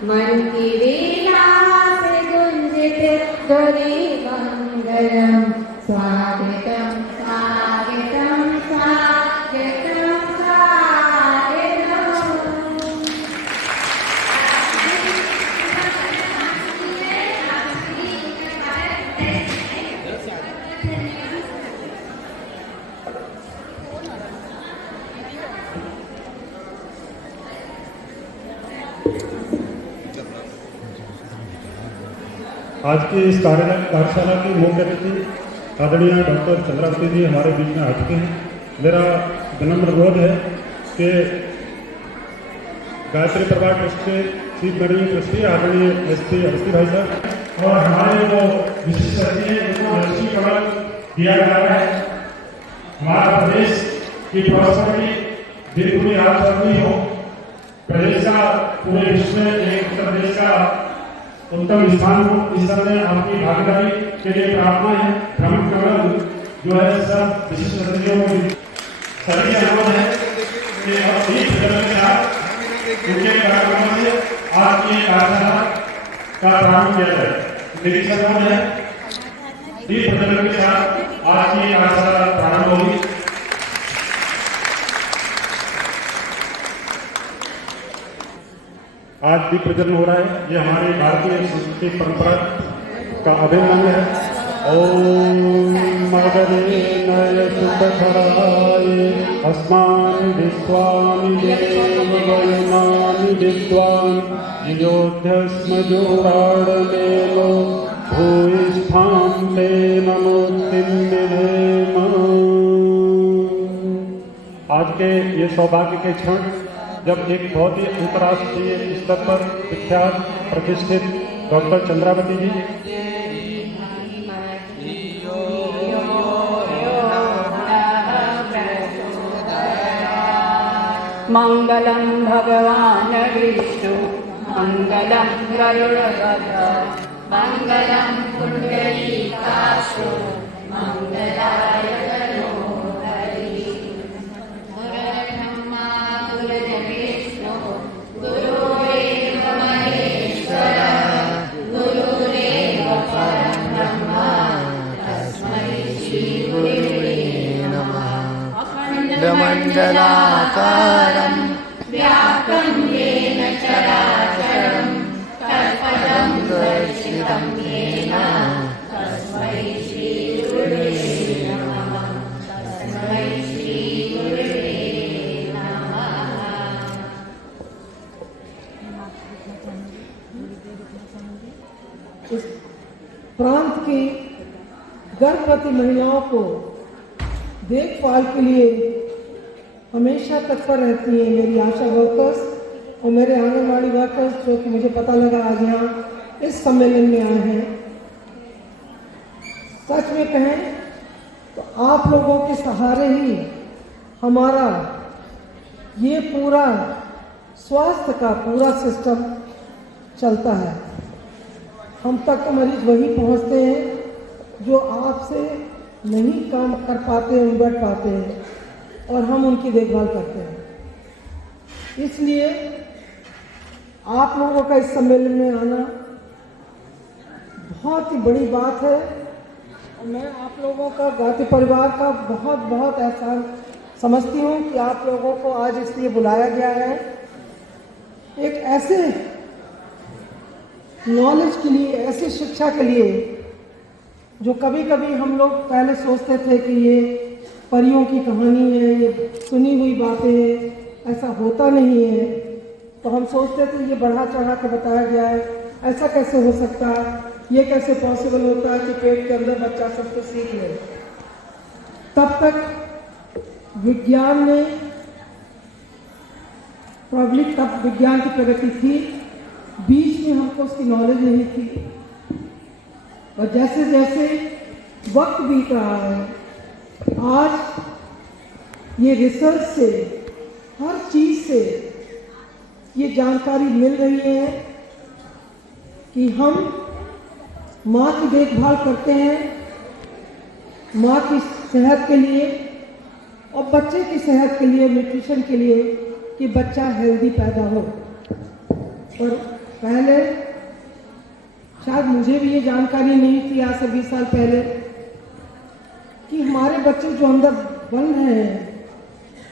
मन की वीणा से गुंजित ध्वनि मंगलम स्वागतम स्वागतम स्वागतम स्वागतम। आज की इस कार्यशाला की मुख्य अतिथि आदरणीय डॉक्टर चंद्रावती जी हमारे बीच में आ चुके हैं। मेरा विनम्र अनुरोध है कि गायत्री परिवार ट्रस्ट के चीफ मैनेजिंग ट्रस्टी आदरणीय एसपी अवस्थी भाई साहब और हमारे जो विशिष्ट अतिथि हैं जिनको लक्ष्मी कमल दिया जा रहा है, हमारा प्रदेश की प्रॉस्पेरिटी बिल्कुल आजादी हो, प्रदेश का पूरे विश्व में एक उत्तर प्रदेश का उत्तम स्थान हो, इस समय आपकी भागीदारी के लिए प्रार्थना है। भ्रमण कमल जो है सब विशिष्ट अतिथियों को सभी अनुरोध है कि उनके कार्यक्रमों से आज की कार्यशाला का प्रारंभ किया जाए। मेरी अनुरोध है दीप प्रज्वलन के साथ आज की कार्यशाला प्रारंभ होगी। आज दीप प्रज्वलन हो रहा है, ये हमारी भारतीय संस्कृति परंपरा का अभिन्न अंग है। ओम मगधे नय सुखधराय अस्मान् विश्वानि देववैनानि विद्वान् योध्यस्म जोराडमेनो भूयिष्ठां ते नमोत्तिन्निधेम। आज के ये सौभाग्य के क्षण जब एक बहुत ही अंतर्राष्ट्रीय स्तर पर विख्यात प्रतिष्ठित डॉक्टर चंद्रावती जी मंगलम भगवान विष्णु मंगलम गरुड़ध्वज मंगलम पुंडरीकाक्षो मंगलाय तनोहरि। गुरुर्ब्रह्मा गुरुर्विष्णु गुरुरेव महेश्वरः गुरुरेव परं ब्रह्म तस्मै श्री गुरुवे नमः। अखण्डमण्डलाकारं व्याप्तं येन चराचरं तत्पदं दर्शितं येन तस्मै श्री गुरुवे नमः। तस्मै श्री गुरुवे नमः। इस प्रांत की गर्भवती महिलाओं को देखभाल के लिए हमेशा तत्पर रहती हैं मेरी आशा वर्कर्स और मेरे आंगनवाड़ी वर्कर्स, जो कि मुझे पता लगा आज यहाँ इस सम्मेलन में आए हैं। सच में कहें तो आप लोगों के सहारे ही हमारा ये पूरा स्वास्थ्य का पूरा सिस्टम चलता है। हम तक तो मरीज वही पहुँचते हैं जो आपसे नहीं काम कर पाते हैं, बैठ पाते हैं, और हम उनकी देखभाल करते हैं। इसलिए आप लोगों का इस सम्मेलन में आना बहुत ही बड़ी बात है और मैं आप लोगों का गायत्री परिवार का बहुत बहुत एहसान समझती हूँ कि आप लोगों को आज इसलिए बुलाया गया है। एक ऐसे नॉलेज के लिए, ऐसी शिक्षा के लिए जो कभी कभी हम लोग पहले सोचते थे कि ये परियों की कहानी है, ये सुनी हुई बातें हैं, ऐसा होता नहीं है। तो हम सोचते थे ये बढ़ा चढ़ा के बताया गया है, ऐसा कैसे हो सकता है, ये कैसे पॉसिबल होता है कि पेट के अंदर बच्चा सब कुछ सीख ले। तब तक विज्ञान ने प्रॉब्लम, तब विज्ञान की प्रगति थी, बीच में हमको उसकी नॉलेज नहीं थी। और जैसे जैसे वक्त बीत रहा है, आज ये रिसर्च से, हर चीज़ से ये जानकारी मिल रही है कि हम माँ की देखभाल करते हैं, माँ की सेहत के लिए और बच्चे की सेहत के लिए, न्यूट्रिशन के लिए, कि बच्चा हेल्दी पैदा हो। और पहले शायद मुझे भी ये जानकारी नहीं थी आज से 20 साल पहले कि हमारे बच्चे जो अंदर बन रहे हैं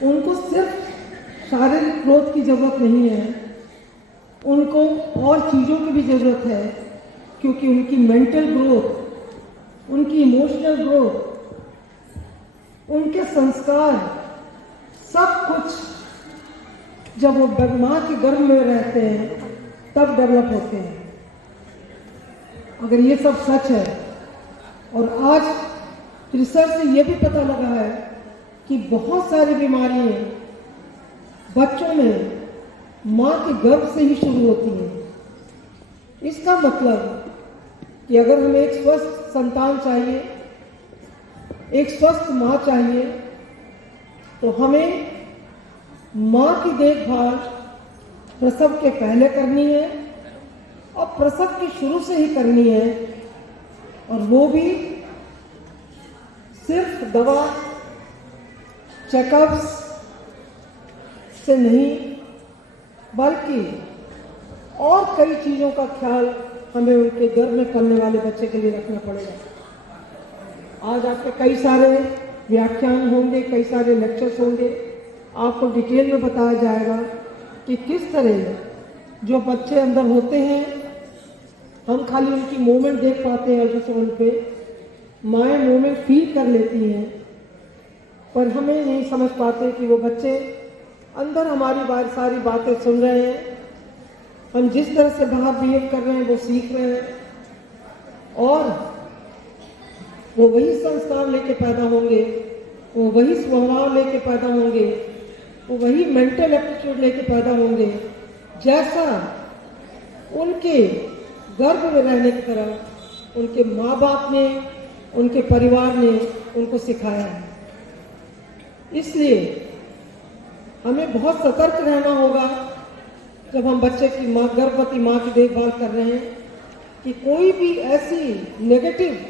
उनको सिर्फ शारीरिक ग्रोथ की ज़रूरत नहीं है, उनको और चीज़ों की भी ज़रूरत है, क्योंकि उनकी मेंटल ग्रोथ, उनकी इमोशनल ग्रोथ, उनके संस्कार, सब कुछ जब वो माँ के गर्भ में रहते हैं तब डेवलप होते हैं। अगर ये सब सच है, और आज रिसर्च से ये भी पता लगा है कि बहुत सारी बीमारियां बच्चों में माँ के गर्भ से ही शुरू होती हैं। इसका मतलब कि अगर हमें एक स्वस्थ संतान चाहिए, एक स्वस्थ माँ चाहिए, तो हमें माँ की देखभाल प्रसव के पहले करनी है और प्रसव की शुरू से ही करनी है, और वो भी सिर्फ दवा चेकअप्स से नहीं, बल्कि और कई चीज़ों का ख्याल हमें उनके गर्भ में पलने वाले बच्चे के लिए रखना पड़ेगा। आज आपके कई सारे व्याख्यान होंगे, कई सारे लेक्चर्स होंगे, आपको डिटेल में बताया जाएगा कि किस तरह जो बच्चे अंदर होते हैं, हम खाली उनकी मूवमेंट देख पाते हैं अल्ट्रासाउंड पे, माएँ मूवमेंट फील कर लेती हैं, पर हमें नहीं समझ पाते कि वो बच्चे अंदर हमारी सारी बातें सुन रहे हैं, हम जिस तरह से बाहर बिहेव कर रहे हैं वो सीख रहे हैं, और वो वही संस्कार लेके पैदा होंगे, वो वही स्वभाव लेके पैदा होंगे, वो वही मेंटल एप्टीट्यूड लेके पैदा होंगे जैसा उनके गर्भ में रहने की तरह उनके माँ बाप ने, उनके परिवार ने उनको सिखाया है। इसलिए हमें बहुत सतर्क रहना होगा जब हम बच्चे की माँ, गर्भवती माँ की देखभाल कर रहे हैं, कि कोई भी ऐसी नेगेटिव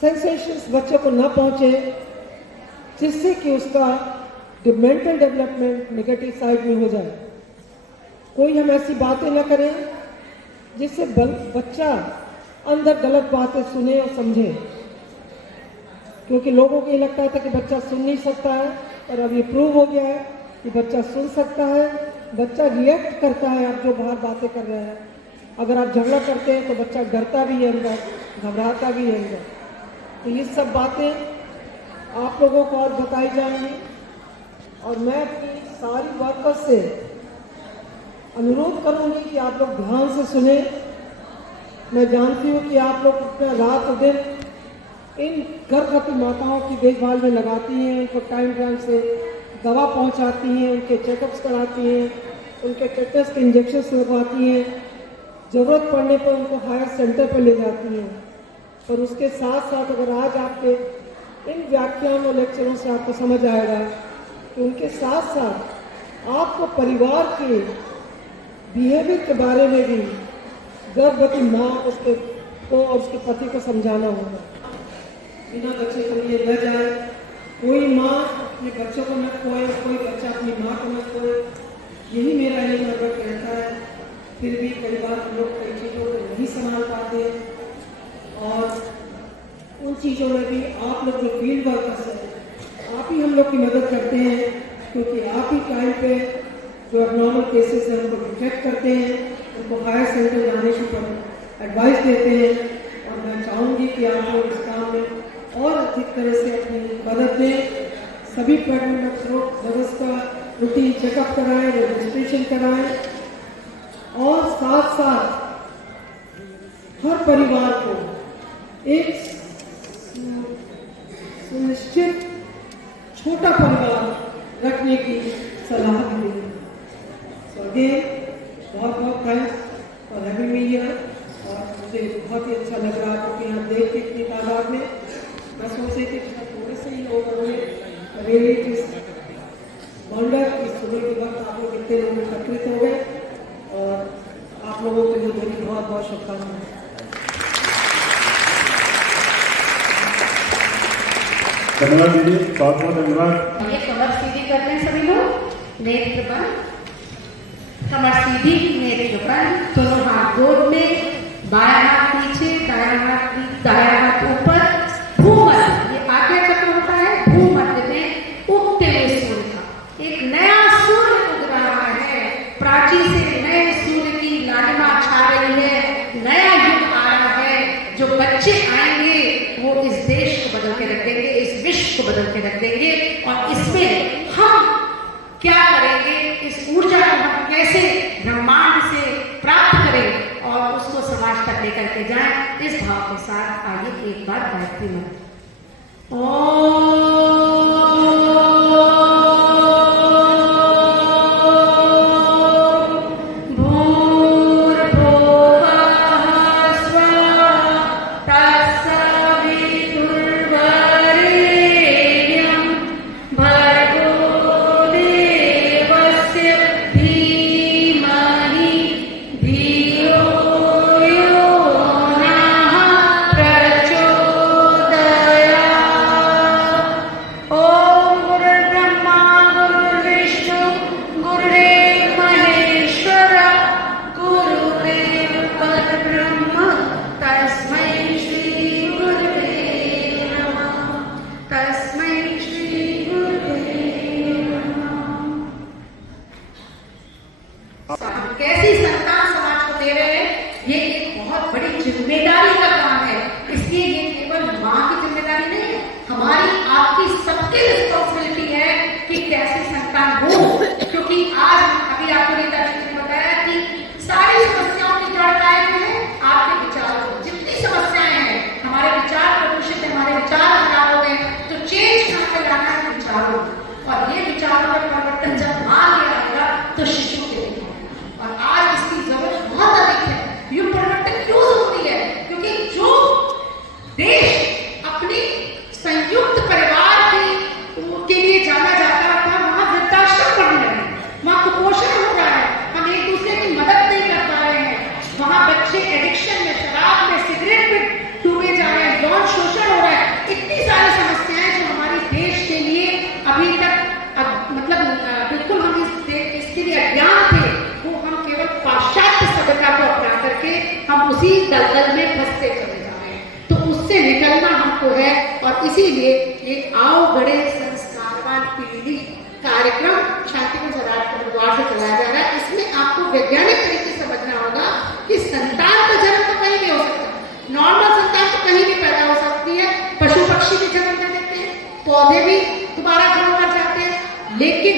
सेंसेशंस बच्चे को न पहुंचे जिससे कि उसका मेंटल डेवलपमेंट नेगेटिव साइड में हो जाए। कोई हम ऐसी बातें न करें जिससे बच्चा अंदर गलत बातें सुने और समझे, क्योंकि लोगों को ये लगता था कि बच्चा सुन नहीं सकता है, और अब ये प्रूव हो गया है कि बच्चा सुन सकता है, बच्चा रिएक्ट करता है आप जो बाहर बातें कर रहे हैं। अगर आप झगड़ा करते हैं तो बच्चा डरता भी है अंदर, घबराता भी है अंदर। तो ये सब बातें आप लोगों को और बताई जाएंगी, और मैं अपनी सारी वर्कर्स से अनुरोध करूंगी कि आप लोग ध्यान से सुने। मैं जानती हूँ कि आप लोग इतना रात और दिन इन गर्भवती माताओं की देखभाल में लगाती हैं, उनको टाइम से दवा पहुँचाती हैं, उनके चेकअप्स कराती हैं, उनके टेटस के इंजेक्शन्स लगवाती हैं, ज़रूरत पड़ने पर उनको हायर सेंटर पर ले जाती हैं। पर उसके साथ साथ अगर आज आपके इन व्याख्यान और लेक्चरों से आपको समझ आएगा कि उनके साथ साथ आपको परिवार के बिहेवियर के बारे में भी गर्भवती माँ उसके को और उसके पति को समझाना होगा। बिना बच्चे को लिए न जाए, कोई माँ अपने बच्चों को न खोए, कोई बच्चा अपनी माँ को न खोए, यही मेरा एक नंबर कहता है। फिर भी कई बार हम लोग कई चीज़ों को नहीं संभाल पाते, और उन चीज़ों में भी आप लोग जो फील्ड वर्कर्स हैं, आप ही हम लोग की मदद करते हैं, क्योंकि आप ही टाइम पे जो एबनॉर्मल केसेस हैं उनको डिटेक्ट करते हैं, उनको हायर सेंटर जाने की एडवाइस देते हैं। और मैं चाहूँगी कि आप लोग इस काम में और अधिक तरह से अपनी मदद दें। सभी प्रेग्नेंट लोग व्यवस्था रूटीन चेकअप कराएं, रजिस्ट्रेशन कराएं, और साथ साथ हर परिवार को एक सुनिश्चित छोटा परिवार रखने की सलाह दी। बहुत बहुत thanks for having me here, और मुझे बहुत ही अच्छा लग रहा है आपको यहाँ देख के इतनी तादाद में। मैं सोच रही थी कि थोड़े से ही लोग होंगे, रियली इट इज वंडर कि सुबह के वक्त आप लोग इतने लोग एकत्रित हो गए, और आप लोगों के लिए मेरी बहुत बहुत शुभकामनाएं। धन्यवाद दीदी, बहुत बहुत धन्यवाद। ये कमर सीधी कर लें सभी लोग, नेत्र बंद। कमर सीधी, नेक झुकाएं, दोनों हाथ गोद में, बायां हाथ नीचे, दायां हाथ ऊपर। भूमध्य, ये आज्ञा चक्र होता है, भूमध्य में उगते हुए सूर्य का एक नया सूर्य उग रहा है। प्राची से नए सूर्य की लालिमा छा रही है, नया युग आ रहा है। जो बच्चे आएंगे वो इस देश को बदल के रख देंगे, इस विश्व को बदल के रख देंगे। और इसमें हम क्या करेंगे, इस ऊर्जा को हम कैसे ब्रह्मांड से प्राप्त करें और उसको समाज तक लेकर के जाएं, इस भाव के साथ आइए एक बार गायत्री मंत्र। ओम कैसी संतान समाज को दे रहे हैं, ये एक बहुत बड़ी जिम्मेदारी का काम है। इसलिए ये केवल माँ की जिम्मेदारी नहीं है, हमारी आपकी सबकी रिस्पॉन्सिबिलिटी है कि कैसी संतान हो। क्योंकि आज अभी आपको रीता जी ने बताया कि सारी समस्याओं की जड़ काय में है आपके विचारों। जितनी समस्याएं हैं, हमारे विचार प्रदूषित है, हमारे विचार खराब हो गए, तो चेंज कहाँ पे लाना है, विचारों। और ये विचारों में परिवर्तन जब आ गया आएगा तो शिशु के लिए, और आज इसकी जरूरत बहुत अधिक है। ये परिवर्तन क्यों जरूरी है, क्योंकि जो देश अपनी संयुक्त परिवार के लिए जाना जाता था, वहां वृद्धाश्रम बढ़ने लगे, वहां कुपोषण हो रहा है, हम एक दूसरे की मदद नहीं कर पा रहे हैं, वहां बच्चे एडिक्शन में, शराब में, सिगरेट में डूबे जा रहे हैं, यौन शोषण हो रहा है। इतनी सारी समस्याएं जो हमारे देश के लिए अभी तक बिल्कुल हम इसके लिए अज्ञान थे, वो हम केवल पाश्चात्य सभ्यता को अपना करके हम उसी दलदल में फंसते चले जा रहे हैं। तो उससे निकलना हमको है, और इसीलिए ये आओ बड़े संस्कारवान पीढ़ी कार्यक्रम शांतिकुंज द्वार से चलाया जा रहा है। इसमें आपको वैज्ञानिक तरीके से समझना होगा कि संतान का जन्म तो कहीं भी हो सकता है, नॉर्मल संतान तो कहीं भी पैदा हो सकती है, पशु पक्षी भी जन्म दे देते हैं, पौधे भी दोबारा जन्म कर जाते हैं, लेकिन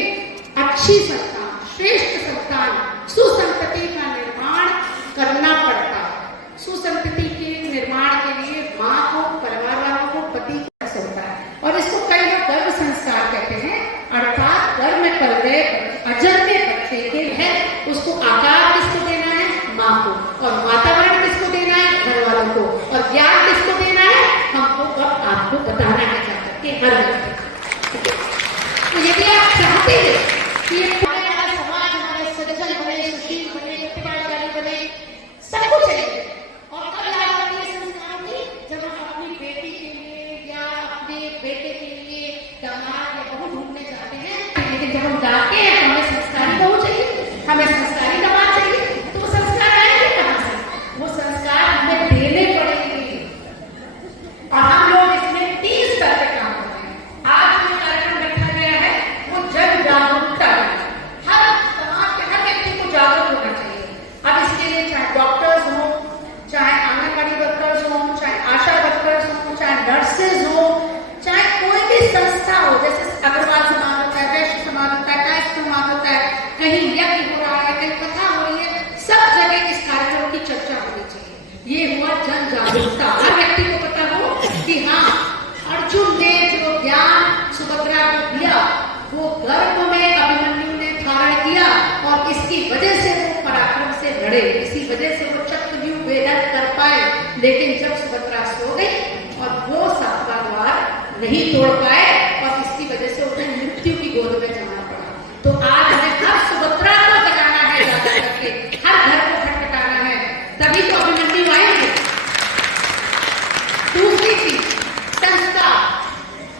अच्छी संतान, श्रेष्ठ संतान, सुसंतति का निर्माण करना पड़ता है। सुसंतति के निर्माण के लिए माँ को, परिवार वालों को, पति को होता है, और इसको कई लोग गर्भ संस्कार कहते हैं। अर्थात गर्भ में पल गए अजन्मे बच्चे के है, उसको आकार किसको देना है, माँ को, और वातावरण किसको देना है, घर वालों को, और ज्ञान किसको देना है, हमको अब आपको बताना है जाकर के हर घर। तो यदि आप चाहते हैं कि ये हमारा समाज, हमारे सज्जन बने, सुशील बने, प्रतिभाशाली बने, सब कुछ है, और कब याद आती है संस्कार की, जब हम अपनी बेटी के लिए या अपने बेटे के लिए दामाद या बहू ढूंढने जाते हैं, लेकिन जब हम जाते हैं तो हमें संस्कारी बहू चाहिए, हमें संस्कारी दामाद चाहिए, तो वो संस्कार आएंगे कहाँ से, वो संस्कार हमें देने पड़ेंगे। और हम लोग इसमें 3 स्तर पे काम करते हैं। आज जो कार्यक्रम रखा गया है वो जन जागरूकता है, हर समाज के हर व्यक्ति को जागरूक होना चाहिए। अब इसके लिए चाहे डॉक्टर्स हो, चाहे आंगनबाड़ी वर्कर्स हो, चाहे आशा वर्कर्स हो, चाहे नर्सेज हो, चाहे कोई भी संस्था हो, जैसे अग्रवाल समाज होता है, वैश्य समाज होता है, कायस्थ समाज होता है, कहीं यज्ञ हो रहा है, कहीं कथा हो रही है, सब जगह इस कार्यक्रम की चर्चा होनी चाहिए। ये हुआ जन जागरूकता, हर व्यक्ति को पता हो कि हाँ, अर्जुन ने जो ज्ञान सुभद्रा को दिया वो गर्भ में अभिमन्यु ने धारण किया, और इसकी वजह से वो पराक्रम से लड़े, इसी वजह से वो चक्रव्यूह भेदन कर पाए। लेकिन जब सुभद्रा सो गई और वो 7वां द्वार नहीं तोड़ पाए, और इसकी वजह से उन्हें मृत्यु की गोद में जाना पड़ा। तो आज हमें हर सुभद्रा को जगाना है, जाकर करके हर घर को खटखटाना है, तभी तो अभिमन्यु आएंगे। दूसरी चीज, संस्कार,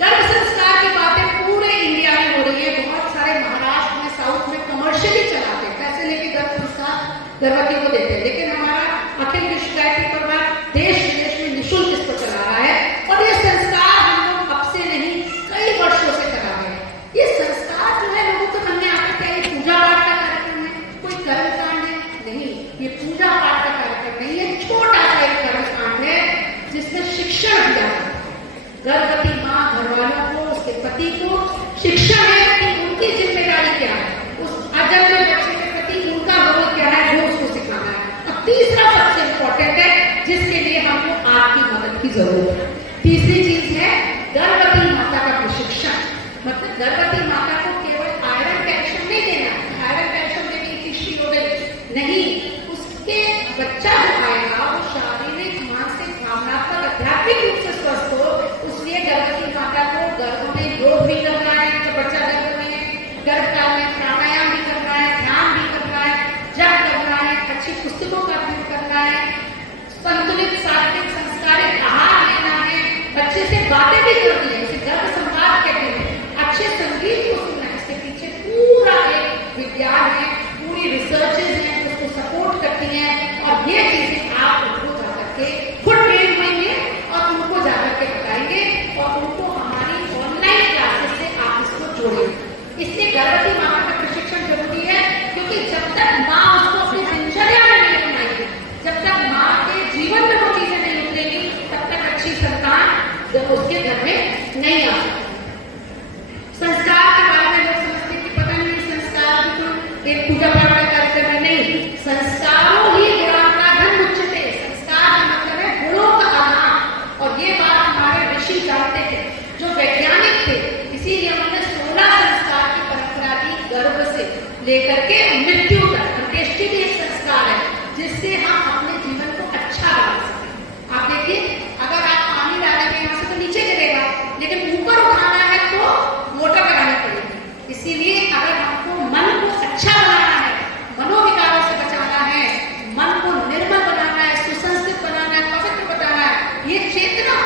गर्भ संस्कार की बातें पूरे इंडिया में हो रही है। बहुत सारे महाराष्ट्र में, साउथ में कमर्शियली चलाते हैं, पैसे लेके गर्भवती को देते हैं, लेकिन हमारा अखिल विश्व गायत्री परिवार देश विदेश में निःशुल्क इसको चला रहा है और ये संस्कार हम लोग अब से नहीं कई वर्षों से करा रहे हैं। ये संस्कार जो है लोगों के मन में आते क्या ये पूजा पाठ का कार्यक्रम है, कोई कर्मकांड है? नहीं, ये पूजा पाठ का कार्यक्रम नहीं है, छोटा सा एक कर्मकांड है जिसमें शिक्षण दिया है। गर्भवती माँ घर वालों को, उसके पति को शिक्षण है कि उनकी जिम्मेदारी क्या है, उस अजन्मे बच्चे के प्रति उनका रोल क्या है, वो उसको सिखाना है। और तीसरा सबसे इम्पोर्टेंट है जिसके लिए हमको आपकी मदद की जरूरत है। तीसरी चीज है गर्भवती माता का प्रशिक्षण। मतलब गर्भवती माता को केवल आयरन कैल्शियम नहीं देना, आयरन कैल्शियम देने की चीज हो गई नहीं, उसके बच्चा जो आएगा वो शारीरिक, मानसिक, भावनात्मक, आध्यात्मिक रूप से स्वस्थ हो। उसलिए गर्भवती माता को गर्भ में योग भी करना है, तो बच्चा गर्भ में गर्भकाल में प्राणायाम भी करना है, ध्यान भी करना है, जप करना है, अच्छी पुस्तकों का अध्ययन करना है, संतुलित सात्विक संस्कारिक आहार लेना है, बच्चे से बातें भी करनी है, इसे गर्भ संवाद कहते हैं, अच्छे संगीत को सुनना है। इसके पीछे पूरा एक विज्ञान है, पूरी रिसर्चेज हैं उसको सपोर्ट करती हैं और ये चीजें आप उनको जाकर के खुद ट्रेन होंगे और उनको जाकर के बताएंगे और उनको हमारी ऑनलाइन क्लासेस से आप इसको जोड़ेंगे। इसलिए गर्भवती माता का प्रशिक्षण जरूरी है, क्योंकि जब तक माँ उसको अपनी दिनचर्या में नहीं अपनाएगी, जब तक माँ के जीवन में वो चीजें नहीं उतरेंगी, तब तक अच्छी संतान उसके घर में नहीं आ सकती। संस्कार के बारे में लोग समझते कि पता नहीं संस्कार की तो एक पूजा पाठ का कार्यक्रम है, नहीं, संस्कारों ही गुणाधन उच्चते। संस्कार का मतलब है गुणों का आधार, और ये बात हमारे ऋषि जानते थे जो वैज्ञानिक थे। इसीलिए उन्होंने 16 संस्कार की परंपरा दी, गर्भ से लेकर के मृत्यु तक। अंत्येष्टि भी एक संस्कार है जिससे हम अपने जीवन को अच्छा बना सकें। आप देखिए, अगर आप पानी डालेंगे यहाँ से तो नीचे गिरेगा, लेकिन ऊपर उठाना है तो मोटर लगानी पड़ेगी। इसीलिए अगर हमको मन को अच्छा बनाना है, मनोविकारों से बचाना है, मन को निर्मल बनाना है, सुसंस्कृत बनाना है, पवित्र बनाना है, ये चेतना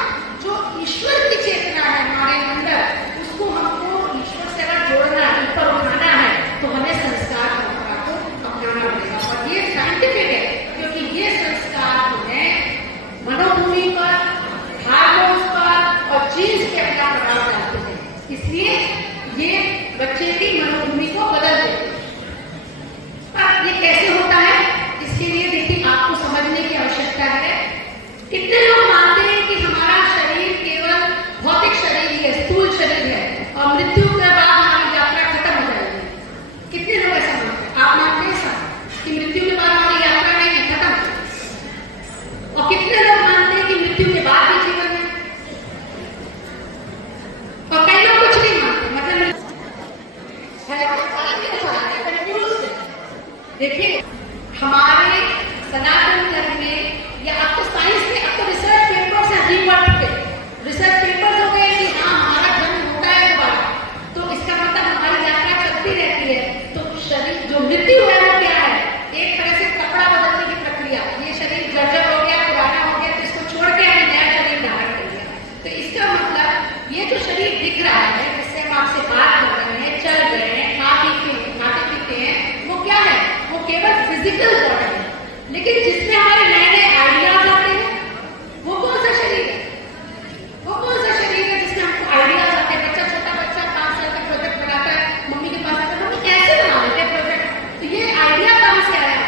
जो ईश्वर की चेतना है हमारे अंदर, उसको हमको ईश्वर से अगर जोड़ना है, ऊपर उठाना है, तो हमें संस्कार परंपरा को अपनाना पड़ेगा। और ये साइंटिफिक है, क्योंकि ये संस्कार जो है मनोभूमि पर, हार्मोन्स पर और जीन्स के अपना प्रभाव डालते हैं, इसलिए ये बच्चे की मनोभूमि को बदल देते हैं। अब ये कैसे होता है, इसके लिए देखिए आपको समझने की आवश्यकता है। कितने लोग मानते हैं कि हमारा शरीर केवल भौतिक शरीर ही है, स्थूल शरीर है और मृत्यु के बाद हमारी यात्रा खत्म हो जाएगी? कितने लोग ऐसा मानते हैं? आप मानते हैं ऐसा कि मृत्यु के बाद हमारी यात्रा नहीं है, खत्म? और कितने लोग मानते हैं कि मृत्यु के बाद भी जीवन है? और कई लोग कुछ नहीं मानते, मतलब देखिए हमारे सनातन धर्म में या अब तो साइंस में, अब तो रिसर्च पेपर से अजीब बढ़ चुके, रिसर्च पेपर हो गए कि हाँ हमारा जन्म होता है दोबारा, तो इसका मतलब हमारी यात्रा चलती रहती है। तो शरीर जो मृत्यु है वो क्या है? एक तरह से कपड़ा बदलने की प्रक्रिया। ये शरीर जर्जर हो गया, पुराना हो गया, तो इसको छोड़ के हमें नया शरीर धारण कर लिया। तो इसका मतलब ये जो शरीर दिख रहा है, जिससे हम आपसे बात कर रहे हैं, चल रहे हैं, खाते पीते हैं, वो क्या है? वो केवल फिजिकल बॉडी है, लेकिन जिसमें हमारे नए नए आइडियाज आते हैं, वो कौन सा शरीर है? वो कौन सा शरीर है जिसमें हमको आइडियाज आते हैं? बच्चा, छोटा बच्चा 5 साल का प्रोजेक्ट बनाता है, मम्मी के पास आता है, मम्मी कैसे बना लेते हैं प्रोजेक्ट? तो ये आइडिया कहाँ से आया?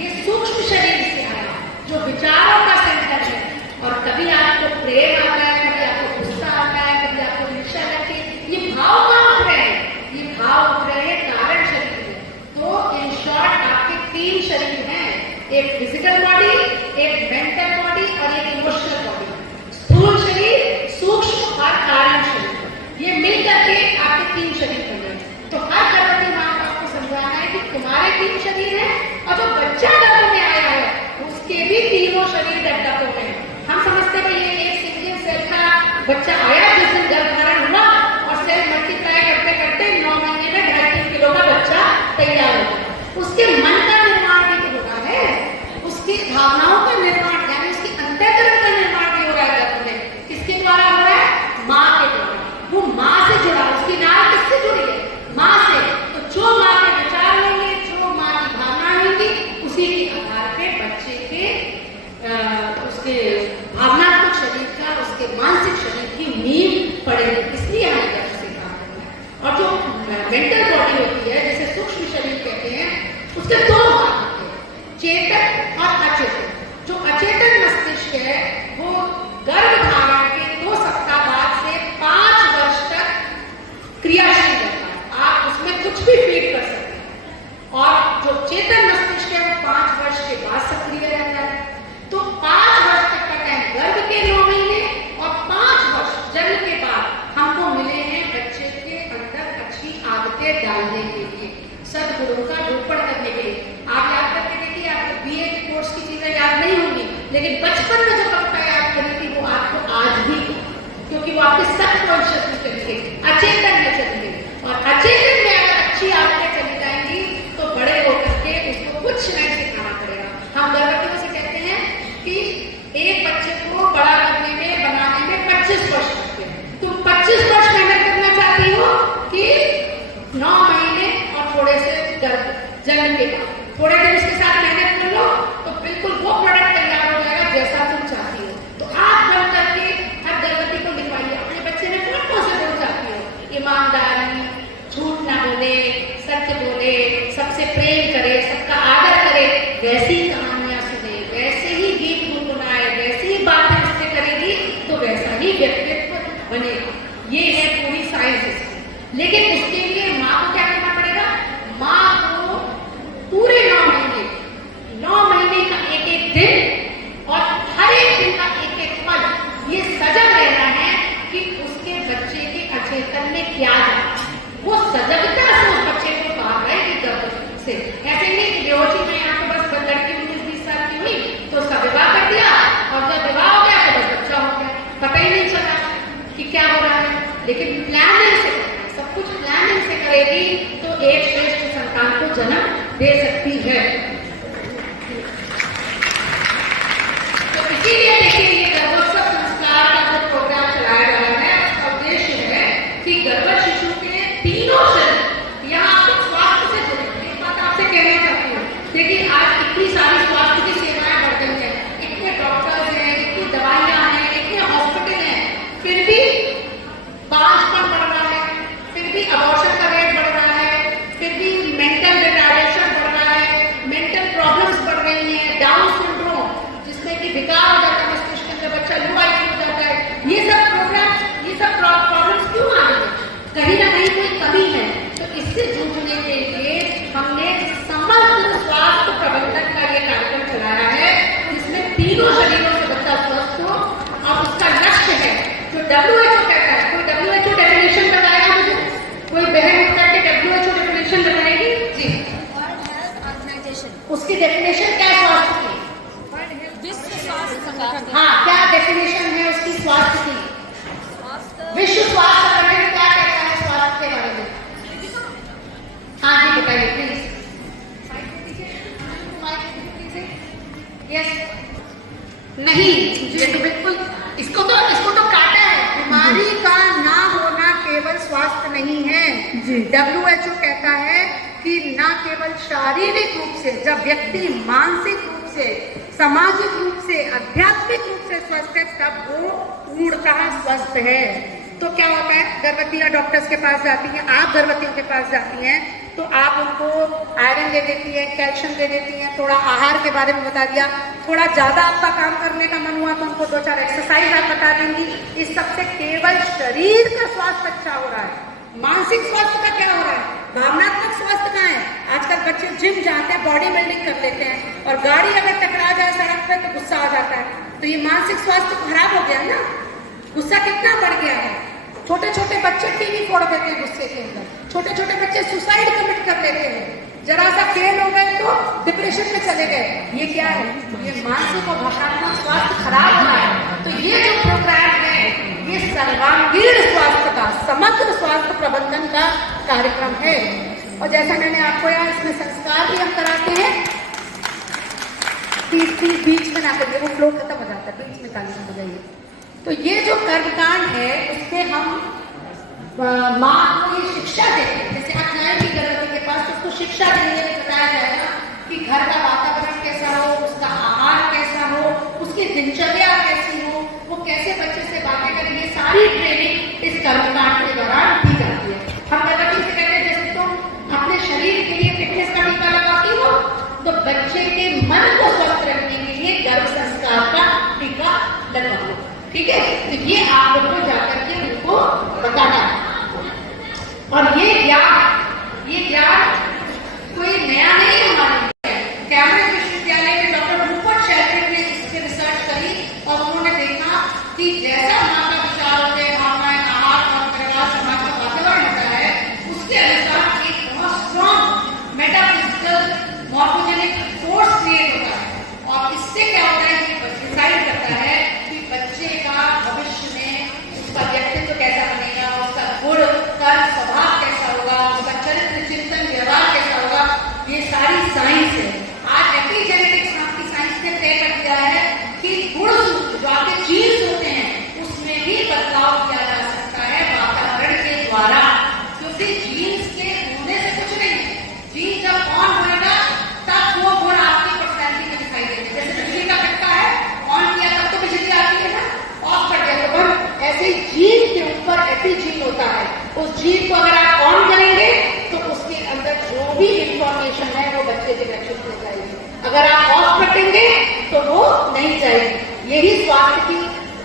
ये सूक्ष्म शरीर से आया, जो विचारों का सेंटर है। और कभी आपको प्रेम आता है, कभी आपको गुस्सा आता है, कभी आपको ईर्ष्या लगती है, ये भाव कहाँ उठ रहे हैं? ये भाव उठ रहे हैं कारण शरीर में। तो इन शॉर्ट आपके 3 शरीर हैं, एक फिजिकल बॉडी, एक मेंटल बॉडी और एक इमोशनल बॉडी। स्थूल शरीर, सूक्ष्म और कारण शरीर, ये मिलकर के आपके 3 शरीर बने। तो हर गर्भवती माँ को आपको समझाना है कि तुम्हारे 3 शरीर हैं और जो बच्चा गर्भ में आया है उसके भी तीनों शरीर डेवलप हो गए। हम समझते हैं ये एक सिंगल सेल का बच्चा आया जिस दिन गर्भधारण हुआ और सेल मल्टीप्लाई करते करते 9 महीने में 2.5-3 किलो का बच्चा तैयार हो गया। उसके मन का निर्माण भी तो होता है, उसकी भावनाओं का निर्माण, यानी उसकी अंतःकरण का निर्माण भी हो रहा है गर्भ में। किसके द्वारा हो रहा है? माँ के द्वारा। वो माँ से जुड़ा, उसकी नाल किससे जुड़ी है? माँ से। तो जो माँ के विचार होंगे, जो माँ की भावना होंगी, उसी की थोड़े दिन उसके साथ मेहनत कर लो तो बिल्कुल वो प्रोडक्ट तैयार हो जाएगा जैसा तुम चाहती हो। तो आप बन करके हर गर्भवती को लिखवाइए, अपने बच्चे ने कौन से गुण चाहती हो, ईमानदारी, झूठ ना बोले, सत्य बोले, सबसे प्रेम करे, सबका आदर करे, वैसी कहानियां सुने, वैसे ही गीत गुनगुनाए, वैसी ही बातें उससे करेगी तो वैसा ही व्यक्तित्व बनेगा। ये है पूरी साइंस इसकी। लेकिन इसके लिए माँ को क्या करना पड़ेगा, माँ को पूरे 9 महीने का एक दिन और हर एक दिन का एक पल ये सजग रहना है कि उसके बच्चे के अचेतन में क्या है। वो सजगता से उस बच्चे को बाहर रहेगी गर्भ से। ऐसे नहीं कि बेहोशी में आपको बस लड़की 19-20 साल की हुई तो उसका विवाह कर दिया और जब विवाह हो गया तो बस बच्चा हो गया, पता ही नहीं चला कि क्या हो रहा है। लेकिन प्लानिंग से, सब कुछ प्लानिंग से करेगी तो एक श्रेष्ठ संतान को जन्म दे सकती है। तो इसीलिए देखिए ये गर्भोत्सव संस्कार का जो प्रोग्राम चलाया जा रहा है उसका उद्देश्य है कि गर्भवत शिशु के तीनों शरीर, यहाँ आपको स्वास्थ्य से जुड़े। एक बात आपसे कहना चाहती हूँ, देखिए आज इतनी सारी स्वास्थ्य की सेवाएं बढ़ गई हैं, इतने डॉक्टर्स हैं, इतनी दवाइयाँ हैं, इतने हॉस्पिटल हैं, फिर भी बांझपन बढ़ रहा है, फिर भी अबॉर्शन का रेट बढ़ रहा है, फिर भी मेंटल रिटार्डेशन बढ़ रहा है, मेंटल प्रॉब्लम्स बढ़ रही हैं, डाउन सिंड्रोम जिसमें कि विकार हो जाता है मस्तिष्क के अंदर, बच्चा लो IQ हो जाता है। ये सब प्रोग्राम्स, ये सब प्रॉब्लम्स क्यों आ रही है? कहीं ना कहीं कोई कमी है। तो इससे जूझने के लिए हमने समग्र स्वास्थ्य प्रबंधन का ये कार्यक्रम चलाया है जिसमें तीनों शरीरों से बच्चा स्वस्थ हो और उसका लक्ष्य है जो WHO कहता है। कोई WHO डेफिनेशन बताएगा मुझे? कोई बहन उठ करके WHO डेफिनेशन बताएगी जी? उसकी डेफिनेशन क्या है स्वास्थ्य की? विश्व स्वास्थ्य संगठन। हाँ, क्या डेफिनेशन है उसकी स्वास्थ्य की? विश्व स्वास्थ्य संगठन क्या कहता है स्वास्थ्य के बारे में? हाँ जी बताइए प्लीज। यस नहीं, ये तो बिल्कुल इसको तो काटा है। बीमारी का ना होना केवल स्वास्थ्य नहीं है जी। WHO कहता है कि ना केवल शारीरिक रूप से, जब व्यक्ति मानसिक रूप से, सामाजिक रूप से, आध्यात्मिक रूप से स्वस्थ है तब वो पूर्णतः स्वस्थ है। तो क्या होता है, गर्भवतियां डॉक्टर्स के पास जाती हैं, आप गर्भवतियों के पास जाती हैं तो आप उनको आयरन दे देती है, कैल्शियम दे देती हैं, थोड़ा आहार के बारे में बता दिया, थोड़ा ज्यादा आपका काम करने का मन हुआ तो उनको 2-4 एक्सरसाइज आप बता देंगी। इस सबसे केवल शरीर का स्वास्थ्य अच्छा हो रहा है, मानसिक स्वास्थ्य का क्या हो रहा है, भावनात्मक स्वास्थ्य कहाँ है? आजकल बच्चे जिम जाते हैं, बॉडी बिल्डिंग कर लेते हैं और गाड़ी अगर टकरा जाए सड़क पे तो गुस्सा आ जाता है। तो ये मानसिक स्वास्थ्य खराब हो गया ना, गुस्सा कितना बढ़ गया है। छोटे छोटे बच्चे टीवी फोड़ देते हैं गुस्से के अंदर, छोटे छोटे बच्चे सुसाइड कमिट कर लेते हैं, जरा सा फेल हो गए तो डिप्रेशन में चले गए। ये क्या है? ये मानसिक और भावनात्मक स्वास्थ्य खराब हो रहा है। तो ये जो प्रोग्राम है ये सर्वांगीण स्वास्थ्य का, समग्र स्वास्थ्य प्रबंधन का कार्यक्रम है। और जैसा मैंने आपको यहाँ इसमें संस्कार भी हम कराते हैं, बीच में ना करिए, वो फ्लो खत्म हो जाता है, बीच में काली हो जाइए। तो ये जो कर्मकांड है इसमें हम माँ को ये शिक्षा देते हैं। जैसे आप जाएंगे गर्भवती के पास तो उसको शिक्षा देने में बताया जाएगा कि घर का वातावरण कैसा हो, उसका आहार कैसा हो, उसकी दिनचर्या कैसी हो, वो कैसे बच्चे से बातें करें, ये सारी ट्रेनिंग इस कर्मकांड के दौरान दी जाती है। हम गर्भवती से कहते हैं जैसे तुम अपने शरीर के लिए फिटनेस का टीका लगाती हो तो बच्चे के मन को स्वस्थ रखने के लिए गर्भ संस्कार का टीका लगवाओ। ठीक है? तो ये आप लोगों को जाकर के उनको बताना है। और ये ज्ञान कोई नया नहीं है हमारे लिए। कैम्ब्रिज विश्वविद्यालय में डॉक्टर रूपर्ट शेल्ड्रिक ने इस पर रिसर्च करी और उन्होंने देखा कि जैसा माँ का विचार होते हैं, भावनाएं, आहार और परिवार समाज का वातावरण होता है, उसके अनुसार एक बहुत strong metaphysical morphogenic force create होता है। और इससे क्या होता है कि डिसाइड करता है कि बच्चे का भविष्य में उसका व्यक्तित्व कैसा बनेगा, उसका गुण, कर्म, स्वभाव कैसा होगा, उसका चरित्र, चिंतन, व्यवहार कैसा होगा। ये सारी साइंस है। आज एपिजेनेटिक्स नाम की साइंस ने तय कर दिया है कि गुणसूत्र जो आपके जीन्स होते हैं उसमें भी बदलाव किया जा सकता है वातावरण के द्वारा, क्योंकि जीन्स के होने से कुछ नहीं है। जीन जब ऑन होएगा तब अगर आप ऑफ रखेंगे तो वो नहीं जाएगी। यही स्वास्थ्य की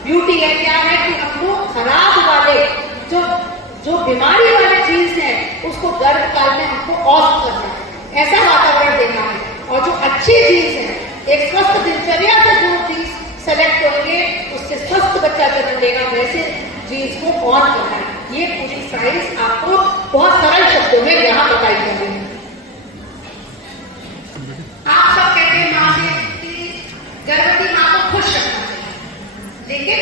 ब्यूटी है। क्या है कि हमको खराब वाले जो बीमारी वाले चीज है उसको गर्भकाल में हमको ऑफ करना है, ऐसा वातावरण देना है। और जो अच्छी चीज है, एक स्वस्थ दिनचर्या से जो चीज सेलेक्ट होंगे उससे स्वस्थ बच्चा जन्म लेगा, वैसे चीज को ऑन करना है। ये पूरी साइंस आपको बहुत सरल शब्दों में यहाँ बताई जा रही है। आप सब कहते हैं माँ से कि गर्भवती माँ को खुश रखना चाहिए, लेकिन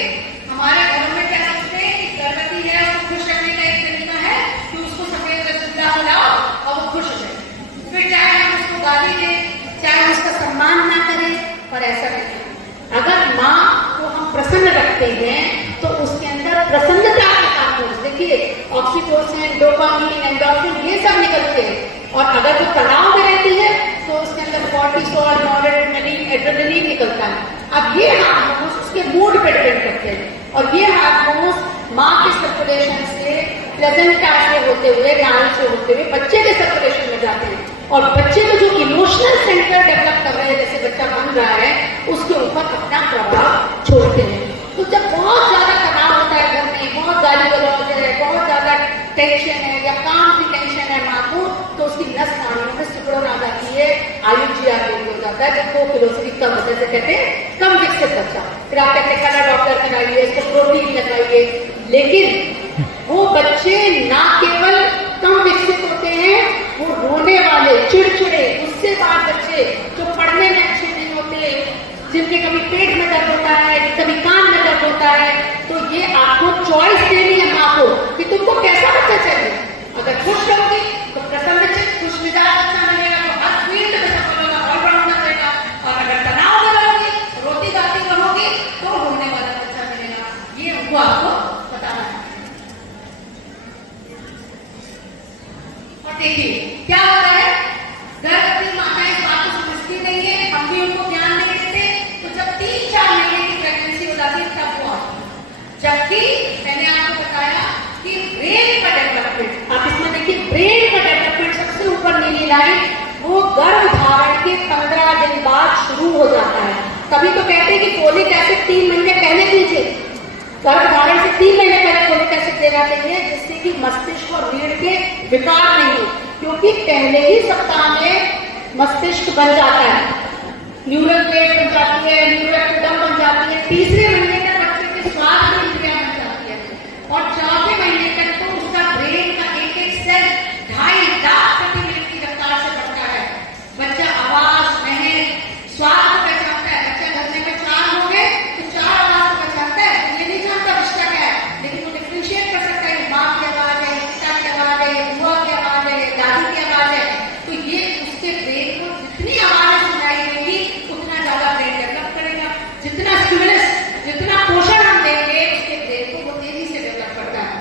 हमारे घरों में क्या सोचते हैं कि गर्भवती है उसको खुश रखने का एक तरीका है कि उसको सफेद रसगुल्ला खिलाओ और वो खुश हो जाए। फिर चाहे हम उसको गाली दें, चाहे उसका सम्मान ना करें, पर ऐसा नहीं। अगर माँ को हम प्रसन्न रखते हैं तो उसके अंदर प्रसन्नता के हार्मोन्स, देखिए ऑक्सीटोसिन, डोपामाइन, एंडोर्फिन, ये सब निकलते हैं। और अगर वो तनाव में रहती है तो उसके अंदर कॉर्टिसोल, नॉरएड्रेनालिन, एड्रेनालिन निकलता है। अब ये हार्मोन्स उसके मूड पे डिपेंड करते हैं और ये हार्मोन्स माँ के सर्कुलेशन से, प्लेजेंटा से होते हुए, नाड़ी से होते हुए बच्चे के सर्कुलेशन में जाते हैं और बच्चे में जो इमोशनल सेंटर डेवलप कर रहे हैं, जैसे बच्चा बन रहा है, उसके ऊपर अपना प्रभाव छोड़ते हैं। तो जब बहुत ज्यादा तनाव होता है घर में, बहुत गाली गलौज है, बहुत ज्यादा टेंशन है या काम की टेंशन है माँ को, तो उसकी नस नाड़ियों में सिकुड़न आ जाती है, IUGR हो जाता है, जब 2 किलो से भी कम होता है, जैसे कहते हैं कम विकसित बच्चा। फिर आप कहते हैं कला डॉक्टर कराइए, इसको प्रोटीन लगाइए। लेकिन वो बच्चे ना केवल कम विकसित होते हैं, वो रोने वाले, चिड़चिड़े, गुस्से वाले बच्चे जो पढ़ने में अच्छे नहीं होते, जिनके कभी पेट में दर्द होता है, कभी कान में दर्द होता है, तो ये आपको चॉइस देनी है माँ को कि तुमको कैसा बच्चा चाहिए। अगर खुश रहोगी तो प्रसन्न, खुश मिजाज बच्चा मिलेगा, तो हर फील्ड में सफल होगा, ऑलराउंडर रहेगा। और अगर तनाव में रहोगी, रोती गाती रहोगी, तो रोने वाला बच्चा मिलेगा। ये हमको आपको बताना है। और देखिए क्या होता है, गर्भवती माताएं इस बात को समझती नहीं है, हम भी उनको ध्यान नहीं देते। तो जब 3-4 महीने की प्रेगनेंसी हो जाती है तब वो आती है। जबकि मैंने आपको बताया कि ब्रेन का डेवलपमेंट, आप इसमें देखिए ब्रेन का डेवलपमेंट सबसे ऊपर नीली लाइन, वो गर्भधारण के 15 दिन बाद शुरू हो जाता है। तभी तो कहते हैं कि फोलिक एसिड 3 महीने पहले दीजिए, गर्भधारण से 3 महीने पहले फोलिक एसिड देना चाहिए, जिससे कि मस्तिष्क और रीढ़ के विकार नहीं हो, क्योंकि पहले ही सप्ताह में मस्तिष्क बन जाता है, न्यूरल प्लेट बन जाती है, न्यूरोएक्टिडम बन जाती है। तीसरे महीने तक बच्चे के स्वाद की इंद्रियां बन जाती है और 4वें महीने तक तो उसका ब्रेन का एक सेल 2.5 लाख प्रति मिनट की रफ्तार से बढ़ता है। बच्चा आवाज, महक, स्वाद को पहचानता है। बच्चा घर में 4 हो गए तो 4 आवाज को पहचानता है। ये नहीं जानता रिश्ता क्या है, लेकिन वो डिफ्रेंशिएट कर सकता है, माँ की आवाज है, पिता की आवाज है, बुआ की आवाज है, दादी की आवाज है। तो ये उसके ब्रेन को जितनी आवाजें सुनाई देगी उतना ज्यादा ब्रेन डेवलप करेगा। जितना स्टिमुलस, जितना पोषण हम देंगे उसके ब्रेन को वो तेजी से डेवलप करता है।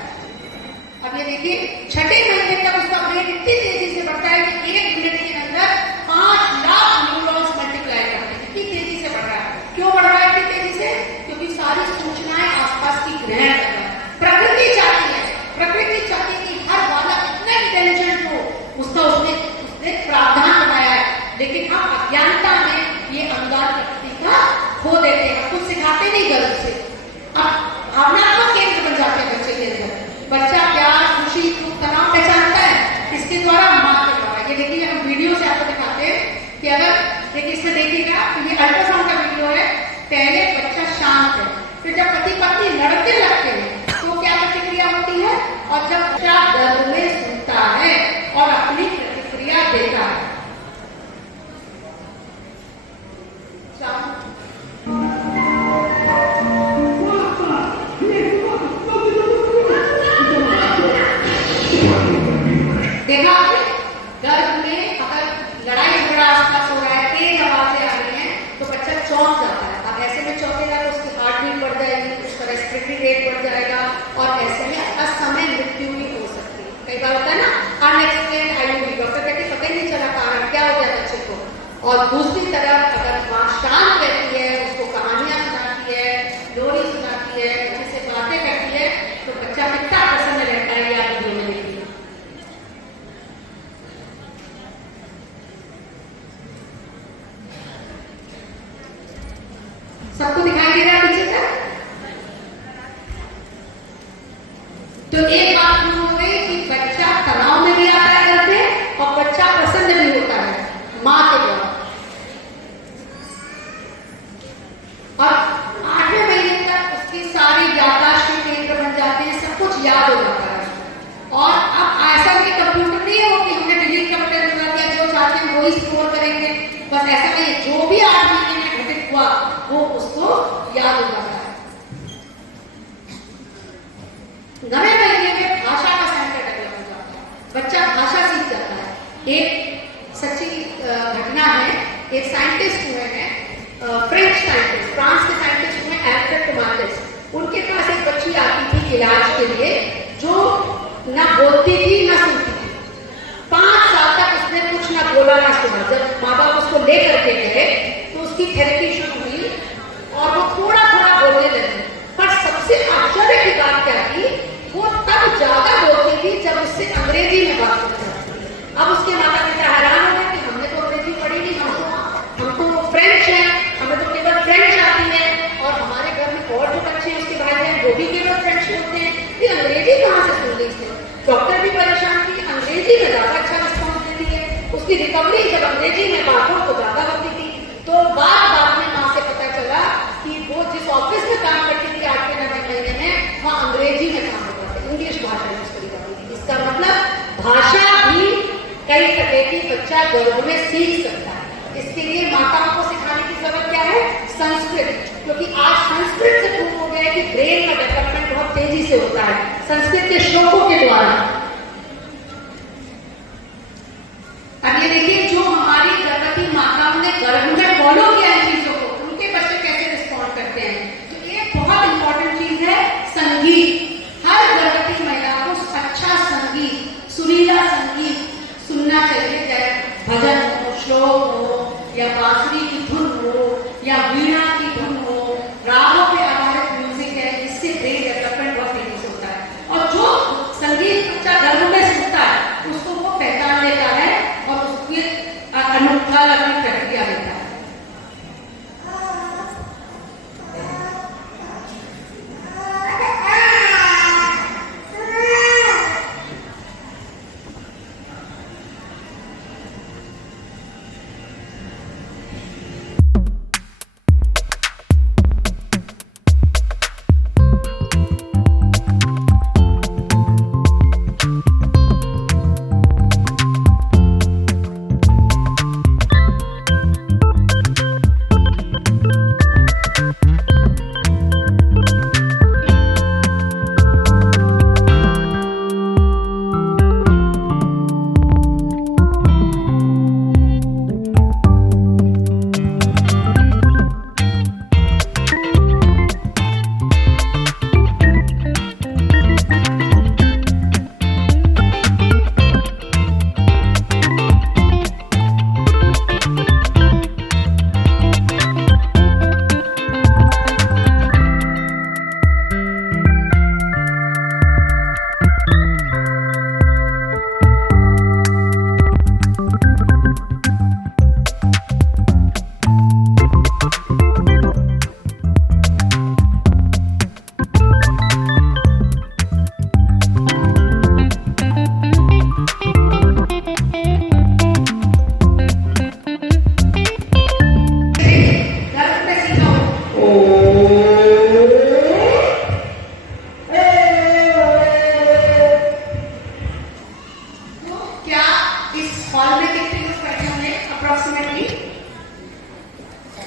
अब ये देखिए 6ठे महीने तक उसका ब्रेन इतनी तेजी से बढ़ता है कि 1 मिनट के अंदर 5 लाख न्यूरॉन्स मल्टीप्लाई करते हैं। इतनी तेजी से बढ़ रहा है। क्यों बढ़ रहा है इतनी तेजी से? क्योंकि सारी सूचनाएं आसपास की ग्रहण कर रहा है। प्रकृति चाहती है, प्रकृति चाहती है कि हर बालक इतना इंटेलिजेंट हो, उसका उसने प्रावधान बनाया है। लेकिन हम अज्ञानता में ये अनुदान प्रकृति का खो देते हैं, कुछ सिखाते नहीं गर्व से। अब भावनात्मक केंद्र बन जाते हैं बच्चे के अंदर। बच्चा प्यार, खुशी, दुख, तनाव पहचानता है इसके द्वारा, माँ के द्वारा। ये देखिए हम वीडियो से आपको दिखाते हैं कि अगर देखिए इसमें देखिएगा तो ये अल्ट्रासाउंड का वीडियो है। पहले बच्चा शांत है, फिर जब पति पत्नी लड़के लगते हैं तो क्या प्रतिक्रिया होती है, और जब बच्चा दर्द में सुनता है और अपनी प्रतिक्रिया देता है। देखा आपने, गर्भ में अगर लड़ाई झगड़ा आसपास हो रहा है, तेज आवाजें आ रही हैं, तो बच्चा चौंक जाता है। अब ऐसे में चौंकेगा तो उसकी हार्ट बीट बढ़ जाएगी, उसका रेस्पिरेटरी रेट बढ़ जाएगा और ऐसे में असमय मृत्यु भी हो सकती है। कई बार होता है ना अनएक्सप्लेन्ड IUD, डॉक्टर कहते पता ही नहीं चला कारण क्या हो गया बच्चे को। और दूसरी तरफ अगर माँ शांत रहती है, उसको कहानियां सुनाती है, लोरी सुनाती है, बच्चे से बातें करती है, तो बच्चा कितना प्रसन्न रहता है। ये आप वीडियो में देखिए। सबको दिखाई दे रहा है पीछे का? तो एक बात शुरू हो गई कि बच्चा तनाव में भी आता है घर पे और बच्चा प्रसन्न भी होता है माँ के द्वारा। और 8वें महीने तक उसकी सारी याददाश्त के केंद्र बन जाते हैं, सब कुछ याद हो जाता है। और अब ऐसा कि कंप्यूटर नहीं हो कि हमने डिलीट का बटन दबा दिया, जो चाहते हैं वही स्टोर करेंगे, बस ऐसा नहीं, जो भी 8 महीने में घटित हुआ वो उसको याद हो जाता है। 9वें महीने में भाषा का सेंटर डेवलप हो जाता है, बच्चा भाषा सीख जाता है। एक सच्ची घटना है, एक साइंटिस्ट हुए हैं, फ्रेंच साइंटिस्ट, फ्रांस के साइंटिस्ट हुए एल्फ्रेड टोमाटिस। उनके पास एक बच्ची आती थी इलाज के लिए जो ना बोलती थी ना सुनती थी। 5 साल तक उसने कुछ ना बोला ना सुना। जब माँ बाप उसको लेकर के गए तो उसकी थेरेपी शुरू हुई और वो थोड़ा थोड़ा बोलने लगी। पर सबसे आश्चर्य की बात क्या थी, वो तब ज्यादा बोलती थी जब उससे अंग्रेजी में बात करती थी। अब उसके माता पिता हैरान हो गए कि हमने तो अंग्रेजी पढ़ी नहीं, हम तो फ्रेंच है, हमें तो केवल फ्रेंच आती है और हमारे घर में और जो बच्चे हैं उसके भाई बहन वो भी केवल फ्रेंच बोलते हैं, फिर अंग्रेजी कहाँ से सुन ली इसने। डॉक्टर भी परेशान थी, अंग्रेजी में ज्यादा अच्छा रिस्पॉन्स देती है, उसकी रिकवरी जब अंग्रेजी में बात हो तो ज्यादा होती थी। तो बाद में माँ से पता चला कि वो जिस ऑफिस में काम करती थी 8वें 9वें महीने में, वहाँ अंग्रेजी में काम होता था, इंग्लिश भाषा यूज करी जाती थी। इसका मतलब भाषा भी कई तरह की बच्चा गर्भ में सीख सकता है। इसके लिए माताओं को सिखाने की जरूरत क्या है, संस्कृत, क्योंकि आज संस्कृत से प्रूव हो गया है कि ब्रेन का डेवलपमेंट बहुत तेजी से होता है संस्कृत के श्लोकों के द्वारा। अब ये देखिए, जो हमारी गर्भवती माताओं ने गर्भ में फॉलो किया इन चीजों को, उनके बच्चे कैसे रिस्पॉन्ड करते हैं। तो ये बहुत इंपॉर्टेंट चीज है संगीत। हर गर्भवती महिला को अच्छा संगीत, सुरीला संगीत सुनना चाहिए, चाहे भजन हो, श्लोक हो, या बांसुरी की धुन हो, या वीणा की धुन हो, रागों पे आधारित म्यूजिक है, इससे ब्रेन डेवलपमेंट बहुत तेजी से होता है। और जो संगीत बच्चा गर्भ में सुनता है उसको वो पहचान लेता है और उसकी अनूठा लगने प्रक्रिया लेता है।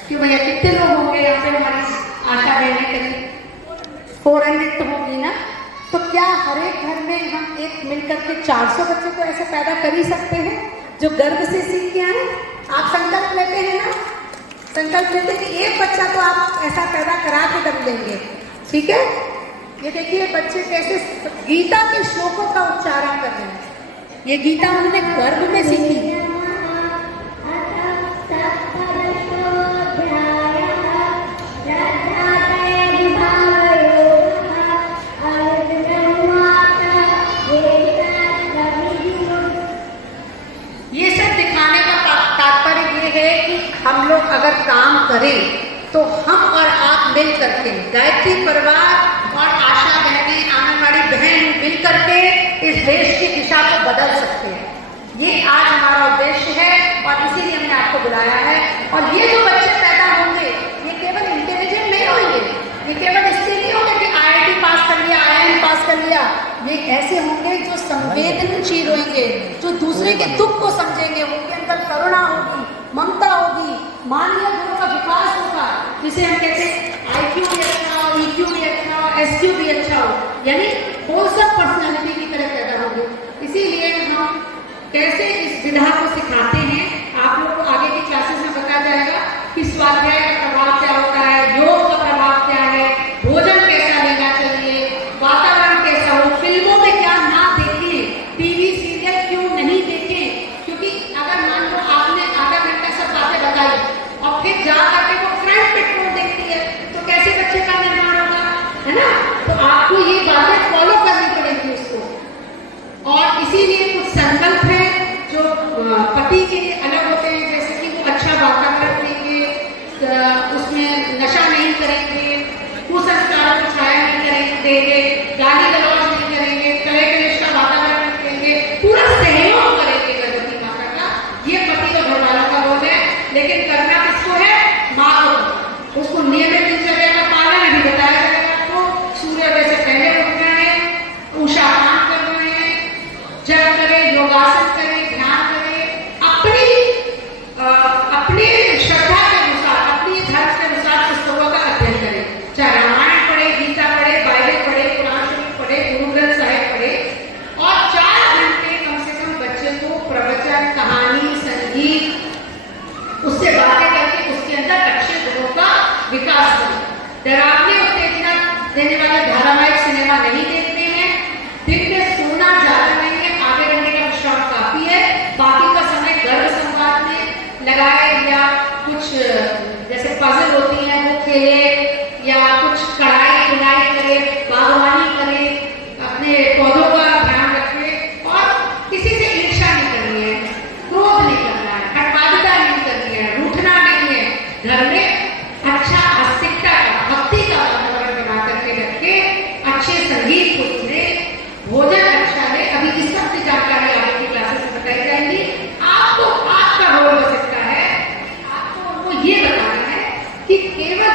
कि भैया कितने लोग होंगे यहाँ पे हमारी आशा बहनें कहीं 400 तो होगी ना। तो क्या हर एक घर में हम एक मिलकर के 400 बच्चे को ऐसे पैदा कर ही सकते हैं जो गर्भ से सीख के आए? आप संकल्प लेते हैं ना, संकल्प लेते हैं कि एक बच्चा तो आप ऐसा पैदा करा के दम देंगे, ठीक है। ये देखिए बच्चे कैसे गीता के श्लोकों का उच्चारण कर रहे हैं। ये गीता उन्होंने गर्भ में सीखी। ये सब दिखाने का तात्पर्य ये है कि हम लोग अगर काम करें तो हम और आप मिल करके, गायत्री परिवार और आशा बहनें, आंगनवाड़ी बहन मिल करके इस देश की दिशा को बदल सकते हैं। ये आज हमारा उद्देश्य है और इसीलिए हमने आपको बुलाया है। और ये जो बच्चे पैदा होंगे ये केवल इंटेलिजेंट नहीं होंगे, ये केवल इसलिए नहीं होंगे कि IIT पास कर लिया, IIM पास कर लिया। ये ऐसे होंगे जो संवेदनशील होंगे, जो दूसरे के दुख को समझेंगे, उनके अंदर करुणा होगी, ममता होगी, मानवीय गुणों का विकास होगा, जिसे हम कहते हैं IQ भी अच्छा हो, EQ भी अच्छा हो, SQ भी अच्छा हो, यानी होलसम पर्सनैलिटी की तरह पैदा होगी। इसीलिए हम कैसे इस विधा को सिखाते हैं, आप लोग को आगे की क्लासेस में बताया जाएगा कि स्वाध्याय का प्रभाव क्या होता है, योग का प्रभाव क्या है, भोजन कैसा लेना चाहिए, वातावरण कैसा हो, फिल्मों में क्या ना देखें, टीवी सीरियल क्यों नहीं देखें, क्योंकि अगर मान लो आपने आधा घंटा सब बातें बताई और फिर जा करके वो क्राइम पेट्रोल देखती है तो कैसे बच्चे का निर्माण होगा, है ना। तो आपको ये बातें फॉलो करनी पड़ेगी उसको। और इसीलिए कुछ संकल्प है जो पति के अलग होते हैं, जैसे कि वो अच्छा वातावरण देंगे, उसमें नशा नहीं करेंगे, कुसंस्कारों को छाया नहीं देंगे, गाली गलौज नहीं करेंगे, कले कलेश का वातावरण देंगे, पूरा सहयोग करेंगे गर्भवती माता का। ये पति और घर वालों का रोल है। लेकिन करना किसको है? माँ को। उसको नियमित दिनचर्या का पालन अभी बताया जाएगा आपको। सूर्योदय से पहले उठना है, उषा स्नान करना है, जप करें, योगासन करें, ध्यान करें, अपने श्रद्धा के अनुसार, अपनी धर्म के अनुसार पुस्तकों का अध्ययन करें, चाहे रामायण पढ़े, गीता पढ़े, बाइबल पढ़े, कुरान शरीफ पढ़े, गुरु ग्रंथ साहिब पढ़े, और 4 घंटे कम से कम बच्चे को प्रवचन, कहानी, संगीत, उससे बातें करके उसके अंदर अच्छे गुणों का विकास करें। डरावने उत्तेजना देने वाले धारावाहिक सिनेमा नहीं देखते हैं। दिन में सोना ज्यादा नहीं है, आधे घंटे का विश्राम काफी है। बाकी का समय गर्भ संवाद में लगाए या कुछ जैसे पजल होती है वो खेले, या कुछ कढ़ाई बुनाई करे, बागवानी करे, अपने पौधों का ध्यान रखे, और किसी से ईर्ष्या नहीं करनी है, क्रोध नहीं करना है, हठवादिता नहीं करनी है, रूठना नहीं है। घर में अच्छा आस्तिकता का, भक्ति का वातावरण बना करके रखे, अच्छे संगीत को सुने, भोजन अच्छा है। अभी इस सब की जानकारी आगे की क्लासेस में बताई जाएगी। आपको आपका रोल हो सकता है, आपको उनको ये बताना है कि केवल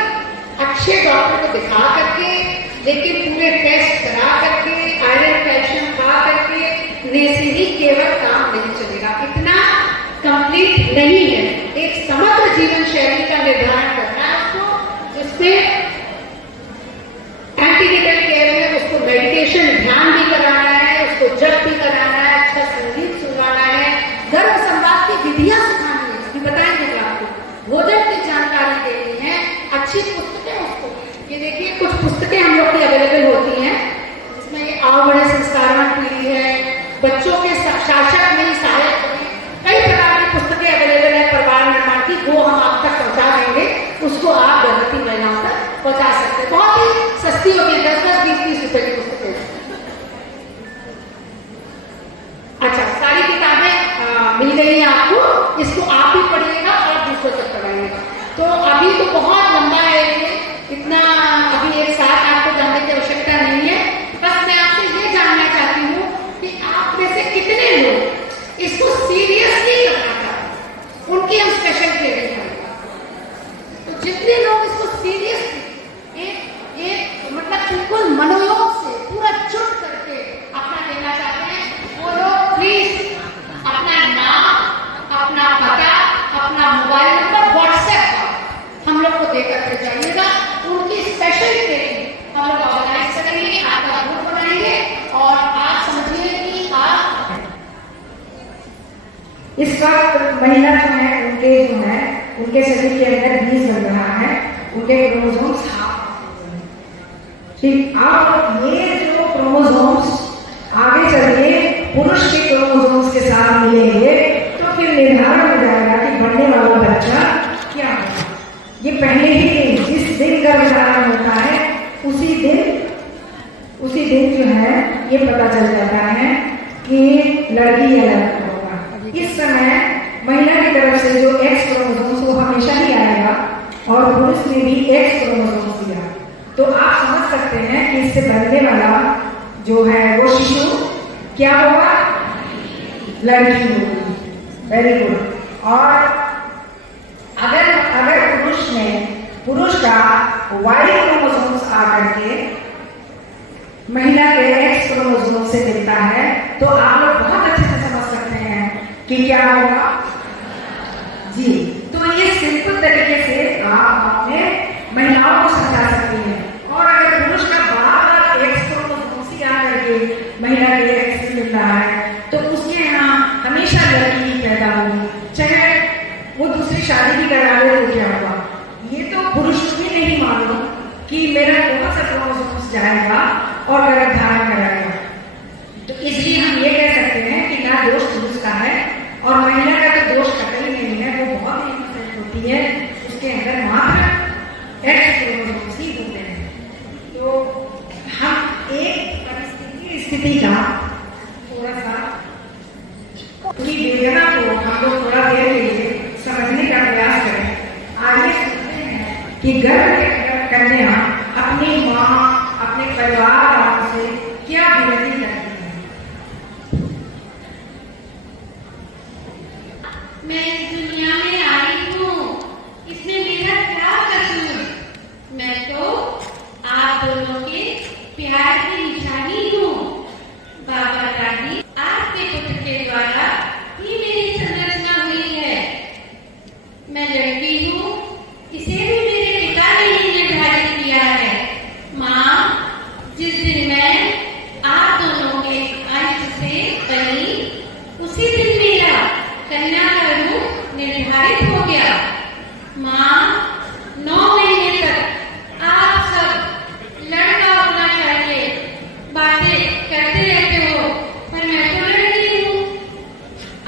अच्छे डॉक्टर को दिखा करके, लेकिन पूरे टेस्ट करा करके, आयरन कैल्शियम खा करके ने से ही केवल काम नहीं चलेगा। इतना कंप्लीट नहीं है। एक समग्र जीवन शैली का निर्धारण करना है उसको, जिसमें एंटीनेटल केयर में उसको मेडिटेशन, ध्यान भी कराना है, उसको जप भी कराना है, अच्छा संगीत सुनाना है, गर्भ संवाद की विधियां सिखानी है, भी बताएंगे आपको, भोजन की जानकारी देनी है, अच्छी पुस्तकें उसको। ये देखिए कुछ पुस्तकें हम लोग की अवेलेबल होती हैं, जिसमें ये आओ बड़े संस्कारवान पीढ़ी है, बच्चों के शासक में सहायक बने, कई प्रकार की पुस्तकें अवेलेबल है परिवार निर्माण की, वो हम आप तक पहुंचा देंगे। उसको आप गर्भवती महिलाओं तक पहुंचा सकते हैं। बहुत ही सस्ती होती है, 10-10, 20-20 रुपए की पुस्तकें। अच्छा, सारी किताबें मिल गई हैं आपको, इसको आप भी पढ़िएगा और दूसरों तक पढ़ाइएगा। तो अभी तो बहुत लंबा है ये, इतना अभी एक साथ आपको जानने की आवश्यकता नहीं है। बस मैं आपसे ये जानना चाहती हूँ कि आप में से कितने लोग इसको सीरियसली करना चाहते, उनकी हम स्पेशल ट्रेनिंग करेंगे। तो जितने लोग इसको सीरियसली एक मतलब बिल्कुल मनोयोग से पूरा जुट करके अपना देना चाहते हैं, वो लोग प्लीज अपना नाम, अपना पता, अपना मोबाइल नंबर व्हाट्सएप पर हम लोग को देकर के जाइएगा। उनकी स्पेशल ट्रेनिंग हम लोग ऑर्गेनाइज करेंगे, आपका ग्रुप बनाएंगे, और आप समझिए कि आप इस वक्त महिला जो है उनके शरीर के अंदर बीज बन रहा है, उनके क्रोमोसोम्स ठीक। अब ये जो क्रोमोसोम्स आगे चलिए पुरुष के क्रोमोसोम्स के साथ मिलेंगे तो फिर निर्धारण हो जाएगा कि बनने वाला बच्चा क्या होगा। ये पहले ही दिन, जिस दिन गर्भधारण होता है उसी दिन जो है ये पता चल जाता है कि लड़की या लड़का होगा। इस समय महिला की तरफ से जो एक्स क्रोमोसोम्स वो हमेशा ही आएगा और पुरुष में भी तो आप समझ सकते हैं कि इससे बनने वाला जो है वो शिशु क्या होगा, लड़की होगी। Very good. और अगर पुरुष का वाई क्रोमोसोम्स आकर के महिला के एक्स क्रोमोसोम से मिलता है, तो आप लोग बहुत अच्छे से समझ सकते हैं कि क्या होगा जी। तो ये सिंपल तरीके से आप अपने महिलाओं को समझा सकती हैं। और अगर पुरुष का बड़ा एक्स क्रोमोसोम से आकर के महिला के एक्स से मिलता है, तो उसके यहाँ हमेशा लड़की ही पैदा होगी, चाहे वो दूसरी शादी भी करा ले तो क्या हुआ। ये तो पुरुष भी नहीं मालूम कि मेरा कौन सा क्रोमोसोम जाएगा और गर्भ धारण कराएगा। तो इसलिए हम ये कह सकते हैं कि ना दोष पुरुष का है और महिला का तो दोष कतई नहीं है, वो बहुत ही इनोसेंट होती है, उसके अंदर मात्र एक्स क्रोमोसोम्स ही होते हैं। तो हम एक स्थिति का थोड़ा सा उसकी वेदना को हम लोग थोड़ा देर के लिए समझने का प्रयास करें। आगे सुनते हैं कि गर्भ कन्या अपनी माँ, अपने परिवार वालों से क्या विनती करती है। मैं इस दुनिया में आई हूँ, इसमें मेरा क्या कसूर? मैं तो आप दोनों के प्यार की निशानी हूँ। बाबा दादी, आपके पुत्र के द्वारा ही मेरी संरचना हुई है। मैं लड़की हूँ, इसे भी मेरे पिता ने ही निर्धारित किया है। माँ, जिस दिन मैं आप दोनों के अंश से बनी, उसी दिन मेरा कन्या का रूप निर्धारित हो गया। माँ, 9 महीने तक आप सब लड़का होना चाहिए। बातें करते रहते हो, पर मैं तो लड़की हूँ।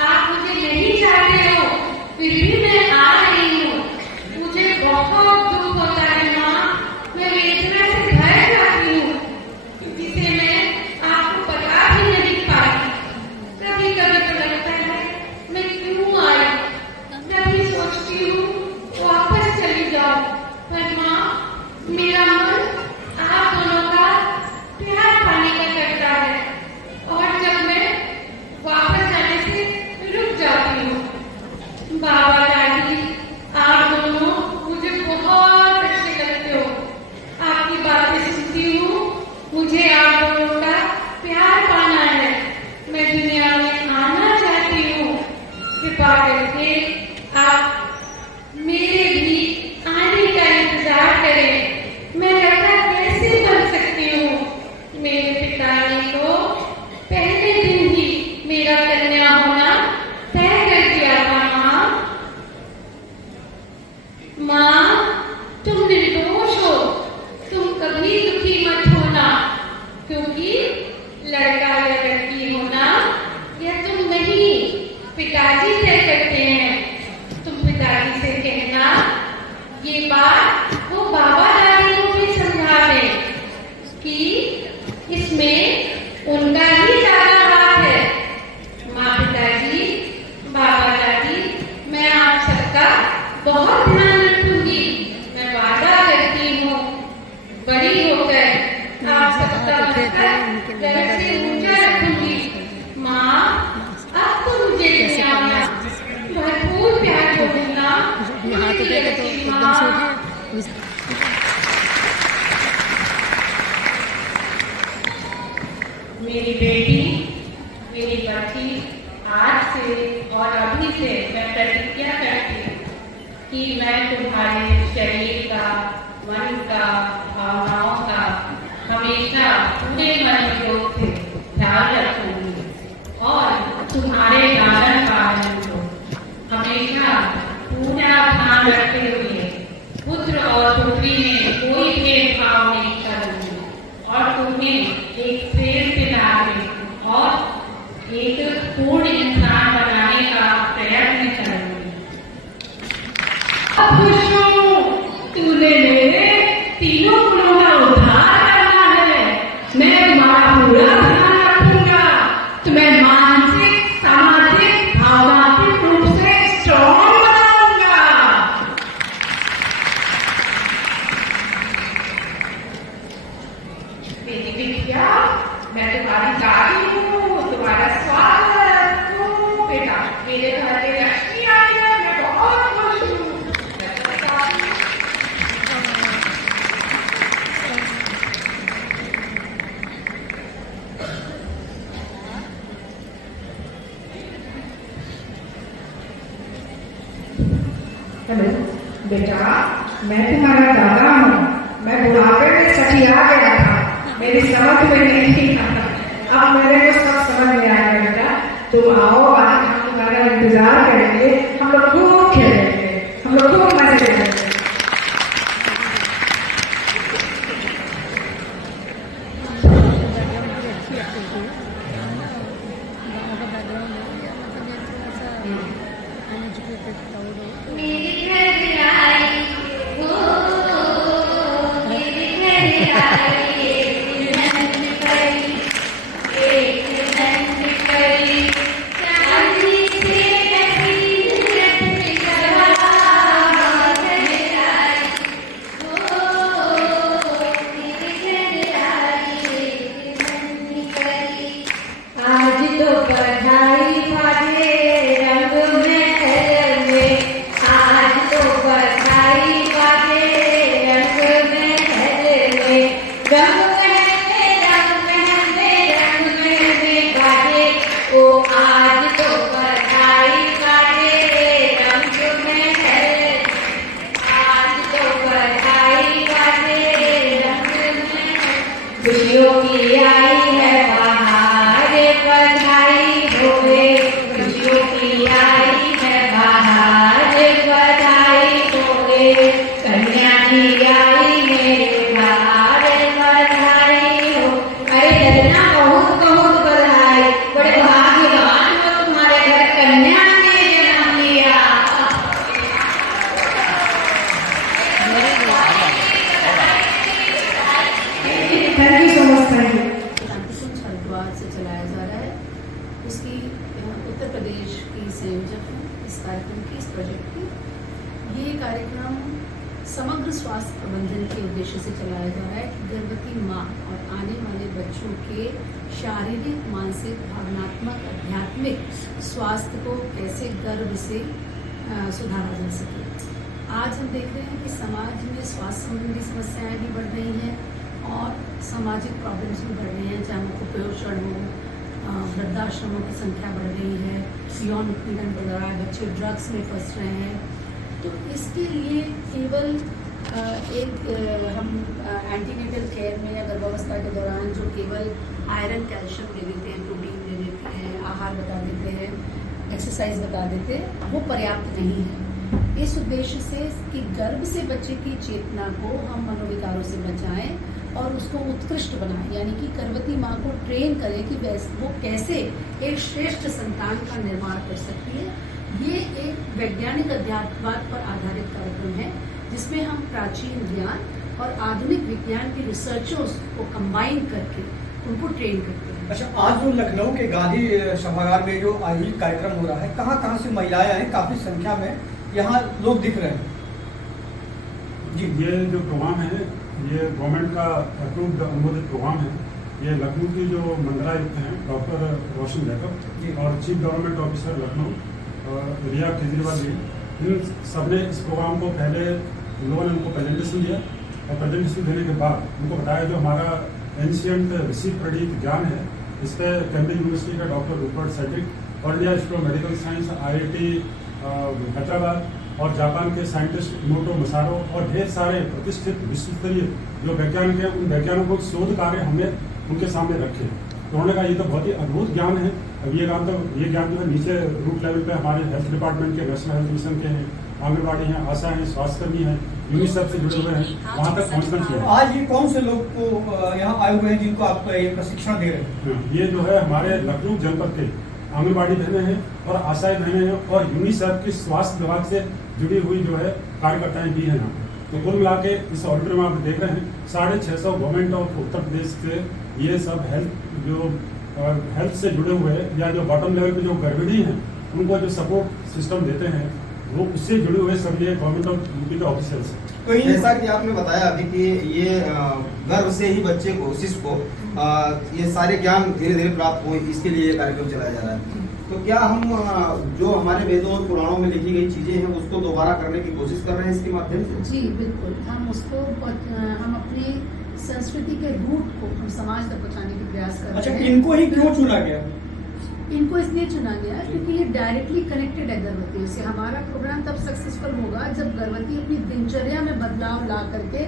आप मुझे नहीं चाहते हो, फिर भी मैं आ रही हूँ। मुझे बहुत दुख होता है माँ, मैं वेदना से भर जाती हूँ, जिसे मैं आपको बता भी नहीं पाती। कभी कभी तो लगता है मैं क्यों आई, कभी सोचती हूँ वापस चली जाऊँ, पर माँ मेरा मन आप दोनों का प्यार पाने का करता है, और जब मैं वापस जाने से रुक जाती हूँ। बाबा दादी, आप दोनों मुझे बहुत अच्छे लगते हो। आपकी बातें सुनती हूँ, मुझे आप दोनों का प्यार पाना है। मैं दुनिया में आना चाहती हूँ। कृपा करके आप मेरे भी आने का इंतजार करें। मैं लड़का कैसे बन सकती हूँ? मेरे पिता ने तो पहले दिन ही मेरा कन्या होना तय कर दिया था। माँ, तुम निर्दोष हो, तुम कभी दुखी मत होना, क्योंकि लड़का या लड़की होना यह तुम नहीं, पिताजी तय करते हैं। तुम पिताजी से कहना ये बात वो बाबा दादी को भी समझा दें कि इसमें उनका ही ज्यादा हाथ है। माँ, पिताजी, बाबा दादी, मैं आप सबका बहुत ध्यान रखूंगी। मैं वादा करती हूँ, बड़ी होकर आप सबका मस्तक गर्व से ऊंचा रखूंगी। माँ, अब तो मुझे दुनिया में भरपूर प्यार को मिलना मेरी लड़की माँ। मेरी बेटी, मेरी बच्ची, आज से और अभी से मैं प्रतिज्ञा करती हूँ कि मैं तुम्हारे शरीर का, मन का, भावनाओं का हमेशा पूरे मनोयोग से ख्याल रखूंगी और तुम्हारे लालन पालन को हमेशा पूरा ध्यान रखते हुए पुत्र और पुत्री में कोई भेदभाव नहीं करूंगी और तुम्हें एक प्रेम से लाने और एक पूर्ण इंसान बनाने का प्रयत्न करूंगी। तूने मेरे तीनों गुणों का उद्धार करना है। मैं तुम्हारा पूरा ध्यान रखूंगा, तुम्हें मानसिक, सामाजिक, भावनात्मक रूप से स्ट्रॉन्ग बनाऊंगा। हेलो बेटा, मैं तुम्हारा दादा हूँ। मैं बुढ़ापे में सठिया गया था, मेरी समझ में नहीं थी। अब मेरे को सब समझ में आया बेटा। तुम आओ, आज हम तुम्हारा इंतजार करेंगे। हम लोग खूब खेलेंगे, हम लोग खूब मजे करेंगे। मेरे घर आई हो, मेरे घर आई एक नंद परी, एक नंद परी, चांदनी से कटी रत्न कहा घर आई हो, मेरे घर आई एक नंद परी। आज तो बधाई बाजे रंग महल में, आज तो बधाई बाजे रंग महल में, रंग महल में रंग बाजे। ओ आज तो बधाई बाजे रंग महल, आज तो बधाई बाजे रंग महल। खुशियों की आई है बहार, बधाई होवे, खुशियों की आई है बहार, बधाई होवे। कन्या की आई मेरे बाहर, बधाई हो। अरे ललना बहुत बहुत बधाई, बड़े भाग्यवान हो, तुम्हारे घर कन्या ने जन्म लिया। Thank you so much, thank you. Shantikunj Haridwar से चलाया जा रहा है। उसकी उत्तर प्रदेश की संयोजक हूँ इस कार्यक्रम की, इस प्रोजेक्ट की। ये कार्यक्रम समग्र स्वास्थ्य प्रबंधन के उद्देश्य से चलाया जा रहा है कि गर्भवती माँ और आने वाले बच्चों के शारीरिक, मानसिक, भावनात्मक, आध्यात्मिक स्वास्थ्य को कैसे गर्भ से सुधारा जा सके। आज हम देख रहे हैं कि समाज में स्वास्थ्य संबंधी समस्याएं भी बढ़ रही हैं और सामाजिक प्रॉब्लम्स भी बढ़ रही हैं, चाहे वो कुपोषण हो, वृद्धाश्रमों की संख्या बढ़ रही है, यौन उत्पीड़न बढ़ रहा है, बच्चे ड्रग्स में फंस रहे हैं। तो इसके लिए केवल हम एंटीनेटल केयर में या गर्भावस्था के दौरान जो केवल आयरन, कैल्शियम दे देते हैं, प्रोटीन दे देते हैं, आहार बता देते हैं, एक्सरसाइज बता देते हैं, वो पर्याप्त नहीं है। इस उद्देश्य से कि गर्भ से बच्चे की चेतना को हम मनोविकारों से बचाएं और उसको उत्कृष्ट बनाएं, यानी कि गर्भवती माँ को ट्रेन करें कि वो कैसे एक श्रेष्ठ संतान का निर्माण कर सकती है। ये एक वैज्ञानिक अध्यात्मवाद पर आधारित कार्यक्रम है जिसमें हम प्राचीन ज्ञान और आधुनिक विज्ञान के रिसर्चर्स को कंबाइन करके उनको ट्रेन करते हैं। अच्छा, आज जो लखनऊ के गांधी सभागार में जो आयोजित कार्यक्रम हो रहा है, कहाँ से महिलाएं हैं? काफी संख्या में यहाँ लोग दिख रहे हैं जी। ये जो प्रोग्राम है ये गवर्नमेंट का अप्रूव्ड अनुमोदित प्रोग्राम है। ये लखनऊ की जो मंडलायुक्त हैं डॉक्टर रोशन जैकब और चीफ गवर्नमेंट ऑफिसर लखनऊ रिया केजरीवाल जी, इन सबने इस प्रोग्राम को पहले इन लोगों ने उनको प्रेजेंटेशन दिया और प्रेजेंटेशन देने के बाद उनको बताया जो हमारा एंशियंट ऋषि प्रणीत ज्ञान है, इस पर कैम्ब्रिज यूनिवर्सिटी का डॉक्टर रूपर्ट सेड्रिक और India institute of medical science, IIT Hyderabad और जापान के साइंटिस्ट इमोटो मसारो और ढेर सारे प्रतिष्ठित विश्वस्तरीय जो वैज्ञानिक हैं, उन वैज्ञानिकों के शोध कार्य हमने उनके सामने रखे। तो उन्होंने कहा ये तो बहुत ही अद्भुत ज्ञान है। अब ये ज्ञान जो है नीचे रूट लेवल पे हमारे हेल्थ डिपार्टमेंट के, नेशनल हेल्थ मिशन के हैं, आंगनबाड़ी हैं, आशा हैं, स्वास्थ्यकर्मी हैं, यूनिसेफ से जुड़े हुए हैं, वहाँ तक पहुँचना चाहिए। आज ये कौन से लोग को यहाँ आए हुए हैं जिनको आप ये प्रशिक्षण दे रहे हैं? ये जो है हमारे लखनऊ जनपद के आंगनबाड़ी बहनें हैं और आशाएं बहनें हैं और यूनिसेफ की स्वास्थ्य विभाग से जुड़ी हुई जो है कार्यकर्ताएं भी हैं यहाँ पे। तो कुल मिला के इस ऑडिटोरियम में आप देख रहे हैं 650 गवर्नमेंट ऑफ उत्तर प्रदेश के ये सब हेल्थ से जुड़े हुए या जो बॉटम लेवल पे जो गर्भिणी हैं उनको जो सपोर्ट सिस्टम देते हैं वो उससे जुड़े हुए सब ये गवर्नमेंट ऑफ यूपी के ऑफिसर्स हैं। तो जैसा कि आपने बताया अभी कि ये गर्भ से ही बच्चे को, शिशु को ये सारे ज्ञान धीरे धीरे प्राप्त हो, इसके लिए ये कार्यक्रम चलाया जा रहा है। तो क्या हम जो हमारे वेदों और पुराणों में लिखी गई चीजें हैं उसको दोबारा करने की कोशिश कर रहे हैं इसके माध्यम से? जी बिल्कुल, हम अपनी संस्कृति के रूट को हम समाज तक पहुँचाने की प्रयास कर रहे हैं। अच्छा, इनको ही क्यों चुना गया? इनको इसलिए चुना गया क्योंकि ये डायरेक्टली कनेक्टेड है गर्भवतियों से। हमारा प्रोग्राम तब सक्सेसफुल होगा जब गर्भवती अपनी दिनचर्या में बदलाव ला करके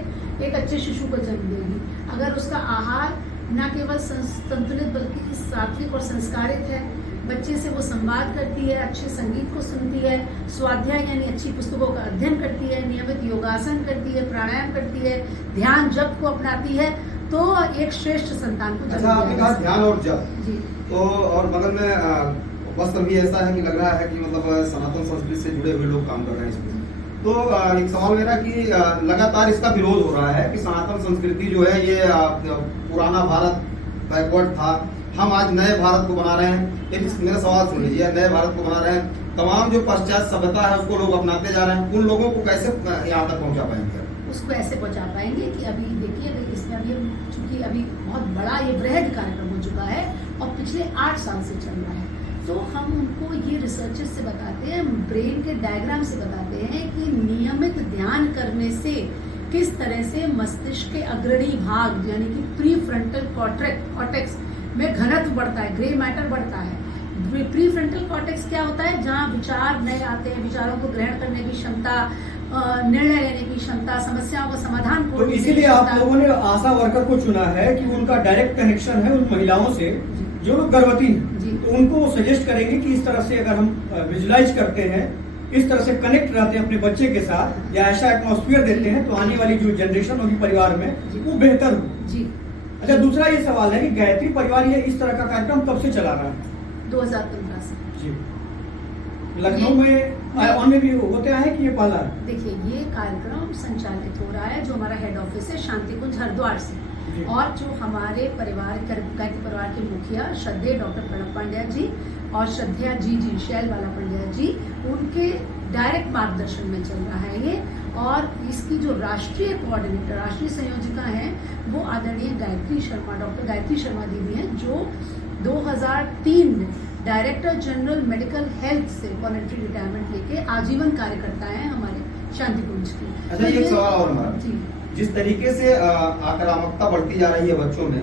एक अच्छे शिशु को जन्म देगी। अगर उसका आहार न केवल संतुलित बल्कि सात्विक और संस्कारित है, बच्चे से वो संवाद करती है, अच्छे संगीत को सुनती है, स्वाध्याय यानी अच्छी पुस्तकों का अध्ययन करती है, नियमित योगासन करती है, प्राणायाम करती है, ध्यान जप को अपनाती है, तो एक श्रेष्ठ संतान को अच्छा, आपने कहा ध्यान और जप, जी। तो और बगल में वस्त्र भी ऐसा है कि लग रहा है कि मतलब सनातन संस्कृति से जुड़े हुए लोग काम कर रहे हैं इसमें। तो एक सवाल मेरा कि लगातार इसका विरोध हो रहा है कि सनातन संस्कृति जो है ये पुराना भारत बैकवर्ड था, हम आज नए भारत को बना रहे हैं। लेकिन मेरा सवाल सुन लीजिए, नए भारत को बना रहे हैं, तमाम जो पश्चात सभ्यता है उसको लोग अपनाते जा रहे हैं, उन लोगों को कैसे यहाँ तक पहुँचा पाएंगे? उसको ऐसे पहुंचा पाएंगे कि अभी देखिए इसमें अभी चूंकि अभी बहुत बड़ा ये वृहद कार्यक्रम हो चुका है और पिछले 8 साल से चल रहा है, तो हम उनको ये रिसर्चेस से बताते हैं, ब्रेन के डायग्राम से बताते हैं कि नियमित ध्यान करने से किस तरह से मस्तिष्क के अग्रणी भाग यानी कि प्री फ्रंटल कॉर्टेक्स में घनत्व बढ़ता है, ग्रे मैटर बढ़ता है। प्री फ्रंटल कॉर्टेक्स क्या होता है? जहाँ विचार नए आते हैं, विचारों को ग्रहण करने की क्षमता, निर्णय लेने की क्षमता, समस्याओं का समाधान। तो इसीलिए आप लोगों ने आशा वर्कर को चुना है कि उनका डायरेक्ट कनेक्शन है उन महिलाओं से जो लोग गर्भवती हैं, तो उनको सजेस्ट करेंगे कि इस तरह से अगर हम विजुलाइज करते हैं, इस तरह से कनेक्ट रहते हैं अपने बच्चे के साथ या ऐसा एटमॉस्फेयर देते हैं, तो आने वाली जो जनरेशन होगी परिवार में वो बेहतर हो। जी। अच्छा, दूसरा ये सवाल है कि गायत्री परिवार ये इस तरह का कार्यक्रम कब से चला रहा है? 2015 से। जी। लखनऊ में अन्य भी होते हैं कि ये पहला है? देखिए, ये कार्यक्रम संचालित हो रहा है जो हमारा हेड ऑफिस है शांति कुंज हरिद्वार से, और जो हमारे परिवार गायत्री परिवार के मुखिया श्रद्धेय डॉक्टर प्रणब पांड्या जी और श्रद्धेया जी शैल बाला पांड्या जी, उनके डायरेक्ट मार्गदर्शन में चल रहा है ये। और इसकी जो राष्ट्रीय कोऑर्डिनेटर, राष्ट्रीय संयोजिका हैं, वो आदरणीय गायत्री शर्मा, डॉक्टर गायत्री शर्मा दीदी हैं, जो 2003 में डायरेक्टर जनरल मेडिकल हेल्थ से वॉलंटरी रिटायरमेंट लेके आजीवन कार्यकर्ता हैं हमारे शांति कुंज की। अच्छा, एक सवाल और हमारा, जी। जिस तरीके से आक्रामकता बढ़ती जा रही है बच्चों में,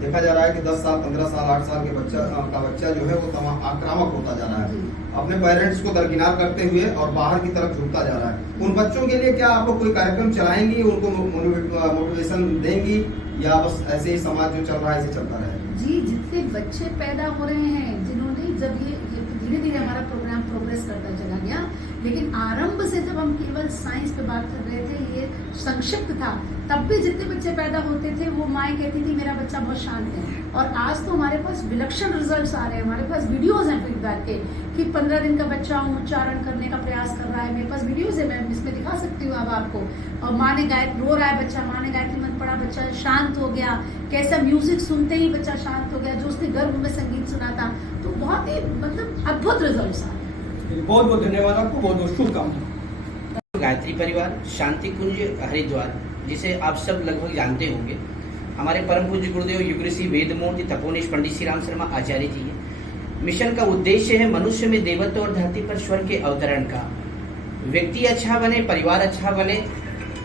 देखा जा रहा है कि 10 साल 15 साल 8 साल के बच्चा जो है वो तमाम आक्रामक होता जा रहा है, अपने पेरेंट्स को दरकिनार करते हुए और बाहर की तरफ झुकता जा रहा है। उन बच्चों के लिए क्या आप लोग कोई कार्यक्रम चलाएंगी, उनको मोटिवेशन देंगी, या बस ऐसे ही समाज जो चल रहा है ऐसे चलता रहेगा? जी, जितने बच्चे पैदा हो रहे हैं, जिन्होंने जब ये धीरे धीरे हमारा प्रोग्राम प्रोग्रेस करता चला गया, लेकिन आरंभ से जब हम केवल साइंस पे बात कर रहे थे, ये संक्षिप्त था, तब भी जितने बच्चे पैदा होते थे वो माएँ कहती थी मेरा बच्चा बहुत शांत है। और आज तो हमारे पास विलक्षण रिजल्ट्स आ रहे हैं, हमारे पास वीडियोस हैं फीडबैक के कि 15 दिन का बच्चा उच्चारण करने का प्रयास कर रहा है, मेरे पास वीडियोस है, मैं इसमें दिखा सकती हूँ अब आपको। और माँ ने रो रहा है बच्चा, माँ ने गायत्री मंत्र पढ़ा, बच्चा शांत हो गया, कैसा म्यूजिक सुनते ही बच्चा शांत हो गया, जो उसने गर्भ में संगीत सुना था। तो बहुत ही मतलब अद्भुत रिजल्ट्स आ रहे हैं। बहुत बहुत धन्यवाद आपको, बहुत बहुत शुभकामनाएं। गायत्री परिवार शांति कुंज हरिद्वार, जिसे आप सब लगभग जानते होंगे, हमारे परम पूज्य गुरुदेव युग ऋषि वेदमूर्ति तपोनिष पंडित श्री राम शर्मा आचार्य जी है। मिशन का उद्देश्य है मनुष्य में देवत्व और धरती पर स्वर्ग के अवतरण का। व्यक्ति अच्छा बने, परिवार अच्छा बने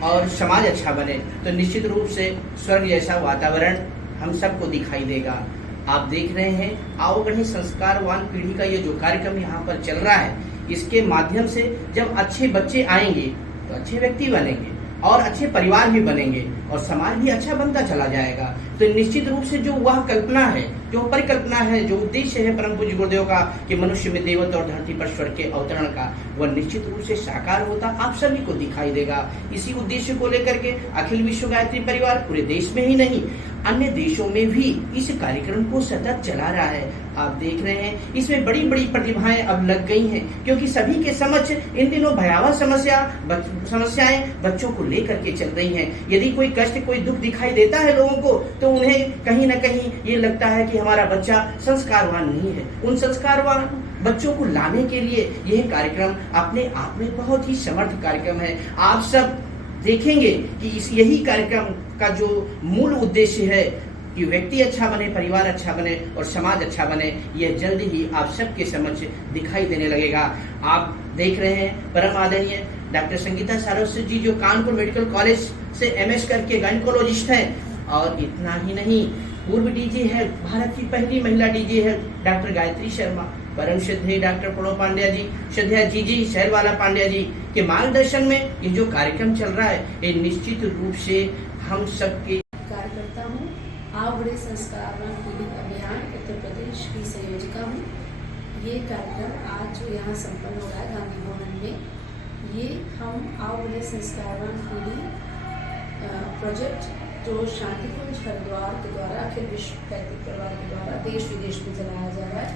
और समाज अच्छा बने, तो निश्चित रूप से स्वर्ग जैसा वातावरण हम सबको दिखाई देगा। आप देख रहे हैं आओगढ़ी संस्कारवान पीढ़ी का ये जो कार्यक्रम यहाँ पर चल रहा है, इसके माध्यम से जब अच्छे बच्चे आएंगे तो अच्छे व्यक्ति बनेंगे और अच्छे परिवार भी बनेंगे और समाज भी अच्छा बनता चला जाएगा। तो निश्चित रूप से जो वह कल्पना है, जो परिकल्पना है, जो उद्देश्य है परम पूज्य गुरुदेव का कि मनुष्य में देवत्व और धरती पर स्वर्ग के अवतरण का, वह निश्चित रूप से साकार होता आप सभी को दिखाई देगा। इसी उद्देश्य को लेकर के अखिल विश्व गायत्री परिवार पूरे देश में ही नहीं, अन्य देशों में भी इस कार्यक्रम को सतत चला रहा है। आप देख रहे हैं इसमें बड़ी बड़ी प्रतिभाएं अब लग गई हैं, क्योंकि सभी के समक्ष इन दिनों भयावह समस्याएं बच्चों को लेकर के चल रही हैं। यदि कोई कष्ट, कोई दुख दिखाई देता है लोगों को, तो उन्हें कहीं न कहीं ये लगता है कि हमारा बच्चा संस्कारवान नहीं है। उन संस्कारवान बच्चों को लाने के लिए यह कार्यक्रम अपने आप में बहुत ही समर्थ कार्यक्रम है। आप सब देखेंगे कि इस यही कार्यक्रम का जो मूल उद्देश्य है कि व्यक्ति अच्छा बने, परिवार अच्छा बने और समाज अच्छा बने, यह जल्द ही आप सबके समक्ष दिखाई देने लगेगा। आप देख रहे हैं परम आदरणीय डॉक्टर संगीता सारस्वत जी, जो कानपुर मेडिकल कॉलेज से MS करके गायनकोलॉजिस्ट हैं, और इतना ही नहीं पूर्व डीजी है, भारत की पहली महिला डीजी है डॉक्टर गायत्री शर्मा, परम श्रद्धेय डॉक्टर प्रणव पांड्या जी, श्रद्धेय जी शहरवाला पांड्या जी के मार्गदर्शन में ये जो कार्यक्रम चल रहा है, ये निश्चित रूप से हम सबके कार्यकर्ता हूँ। आओ बड़े संस्कारवान पीढ़ी अभियान उत्तर प्रदेश की संयोजिका हूँ। ये कार्यक्रम आज जो यहाँ संपन्न हो रहा है गांधी भवन में, ये हम आओ बड़े संस्कारवान पीढ़ी प्रोजेक्ट जो शांतिकुंज हरिद्वार के द्वारा अखिल विश्व पैतृक परिवार के द्वारा देश विदेश में चलाया जा रहा है,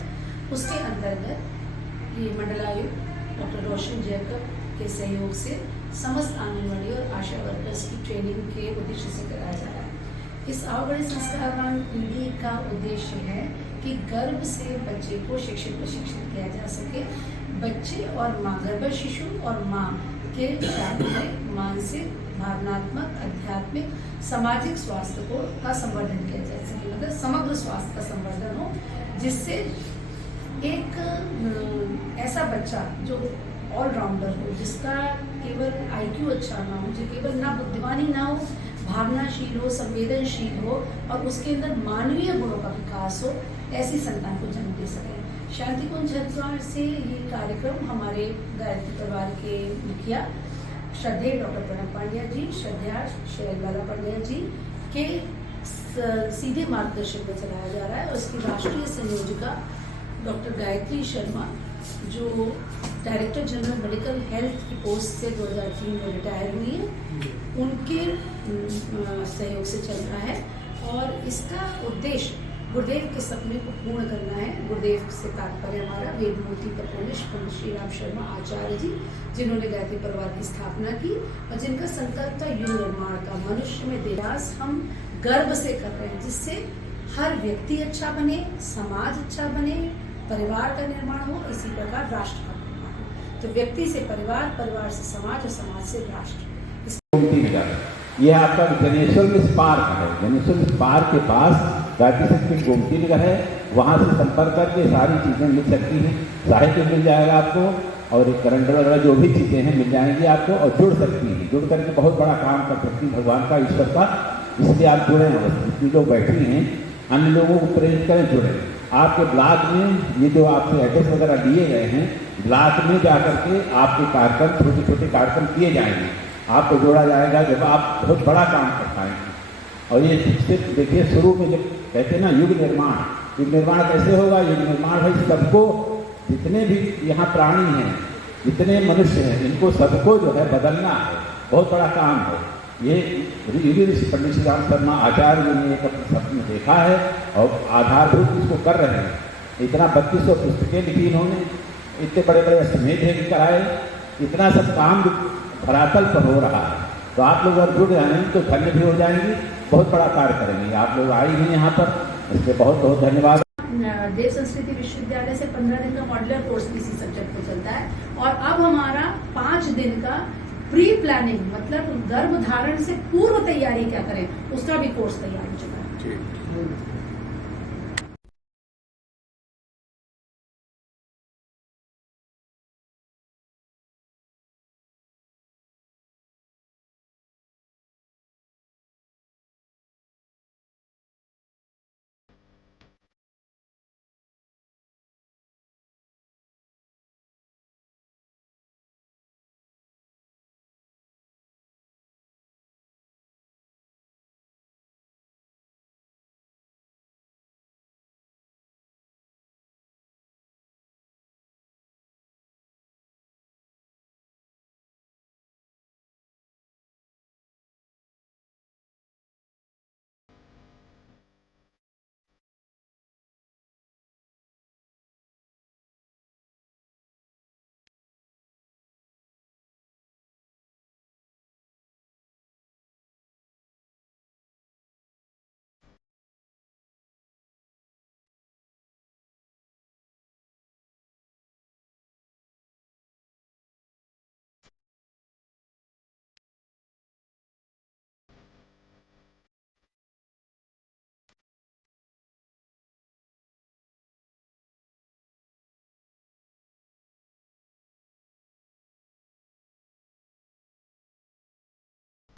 उसके अंतर्गत ये मंडलायुक्त डॉक्टर रोशन जैकब के सहयोग से समस्त आंगनवाड़ी और आशा वर्कर्स की ट्रेनिंग के उद्देश्य से कराया जा रहा है। इस आओ बड़े संस्कारवान पीढ़ी का उद्देश्य है कि गर्भ से बच्चे को शिक्षित प्रशिक्षित किया जा सके। बच्चे और माँ, गर्भ शिशु और माँ के शारीरिक, मानसिक, भावनात्मक, आध्यात्मिक, सामाजिक स्वास्थ्य का संवर्धन किया जा सके, मतलब समग्र स्वास्थ्य का संवर्धन हो, जिससे एक ऐसा बच्चा जो ऑलराउंडर हो, जिसका केवल IQ अच्छा ना हो, जो केवल ना बुद्धिमानी ना हो, भावनाशील हो, संवेदनशील हो और उसके अंदर मानवीय गुणों का विकास हो, ऐसी संतान को जन्म दे सके। शांतिकुंज हरिद्वार से ये कार्यक्रम हमारे गायत्री परिवार के मुखिया श्रद्धेय डॉक्टर प्रणव पांड्या जी, श्रद्धेय शहरवाला पांड्या जी के सीधे मार्गदर्शन में चलाया जा रहा है। और इसकी राष्ट्रीय संयोजिका डॉक्टर गायत्री शर्मा, जो डायरेक्टर जनरल मेडिकल हेल्थ की पोस्ट से 2003 में रिटायर हुई है, उनके सहयोग से चल रहा है। और इसका उद्देश्य गुरुदेव के सपने को पूर्ण करना है। गुरुदेव से तात्पर्य हमारा वेदमूर्ति तपोनिष्ठ पंडित श्री राम शर्मा आचार्य जी, जिन्होंने गायत्री परिवार की स्थापना की और जिनका संकल्प था युग निर्माण का, मनुष्य में देवास हम गर्व से कर रहे हैं, जिससे हर व्यक्ति अच्छा बने, समाज अच्छा बने, परिवार का निर्माण हो, इसी प्रकार राष्ट्र का निर्माण हो। तो व्यक्ति से परिवार, परिवार से समाज और समाज से राष्ट्र। यह आपका जनेश्वर मिस पार्क है। जनेश्वर मिस पार्क के पास गायत्री शक्ति गोमती नगर है, वहाँ से संपर्क करके सारी चीज़ें मिल सकती हैं। साहित्य मिल जाएगा आपको और एक करंट वगैरह जो भी चीज़ें हैं मिल जाएंगी आपको, और जुड़ सकती हैं। जुड़ करके बहुत बड़ा काम कर सकती हैं भगवान का, ईश्वर का। इसलिए आप जुड़े हैं। जितने लोग बैठी हैं, अन्य लोगों को प्रेरित करें, जुड़े। आपके ब्लॉक में ये जो आपसे एड्रेस वगैरह दिए गए हैं, ब्लॉक में जा करके आपके कार्यक्रम, छोटे छोटे कार्यक्रम किए जाएंगे, आपको जोड़ा जाएगा, जब आप बहुत बड़ा काम कर पाएंगे। और ये सिर्फ देखिए, शुरू में जब कहते हैं ना युग निर्माण कैसे होगा? युग निर्माण भाई सबको, जितने भी यहाँ प्राणी हैं, जितने मनुष्य हैं, इनको सबको जो है बदलना है। बहुत बड़ा काम है ये। पंडित श्री राम शर्मा आचार्य जी ने एक अपने सपने देखा है और आधारभूत इसको कर रहे हैं। इतना 3200 पुस्तकें लिखी इन्होंने, इतने बड़े बड़े अश्वमेध कराए, इतना सब काम धरातल पर हो रहा है। तो आप लोग अगर जुड़ जाएंगे तो धन्य भी हो जाएंगे, बहुत बड़ा कार्य करेंगे। आप लोग आए हैं यहाँ पर, इसलिए बहुत बहुत धन्यवाद। देव संस्कृति विश्वविद्यालय से 15 दिन का मॉड्यूलर कोर्स इसी सब्जेक्ट पे चलता है, और अब हमारा 5 दिन का प्री प्लानिंग, मतलब गर्भ धारण से पूर्व तैयारी क्या करें, उसका भी कोर्स तैयार हो चुका है।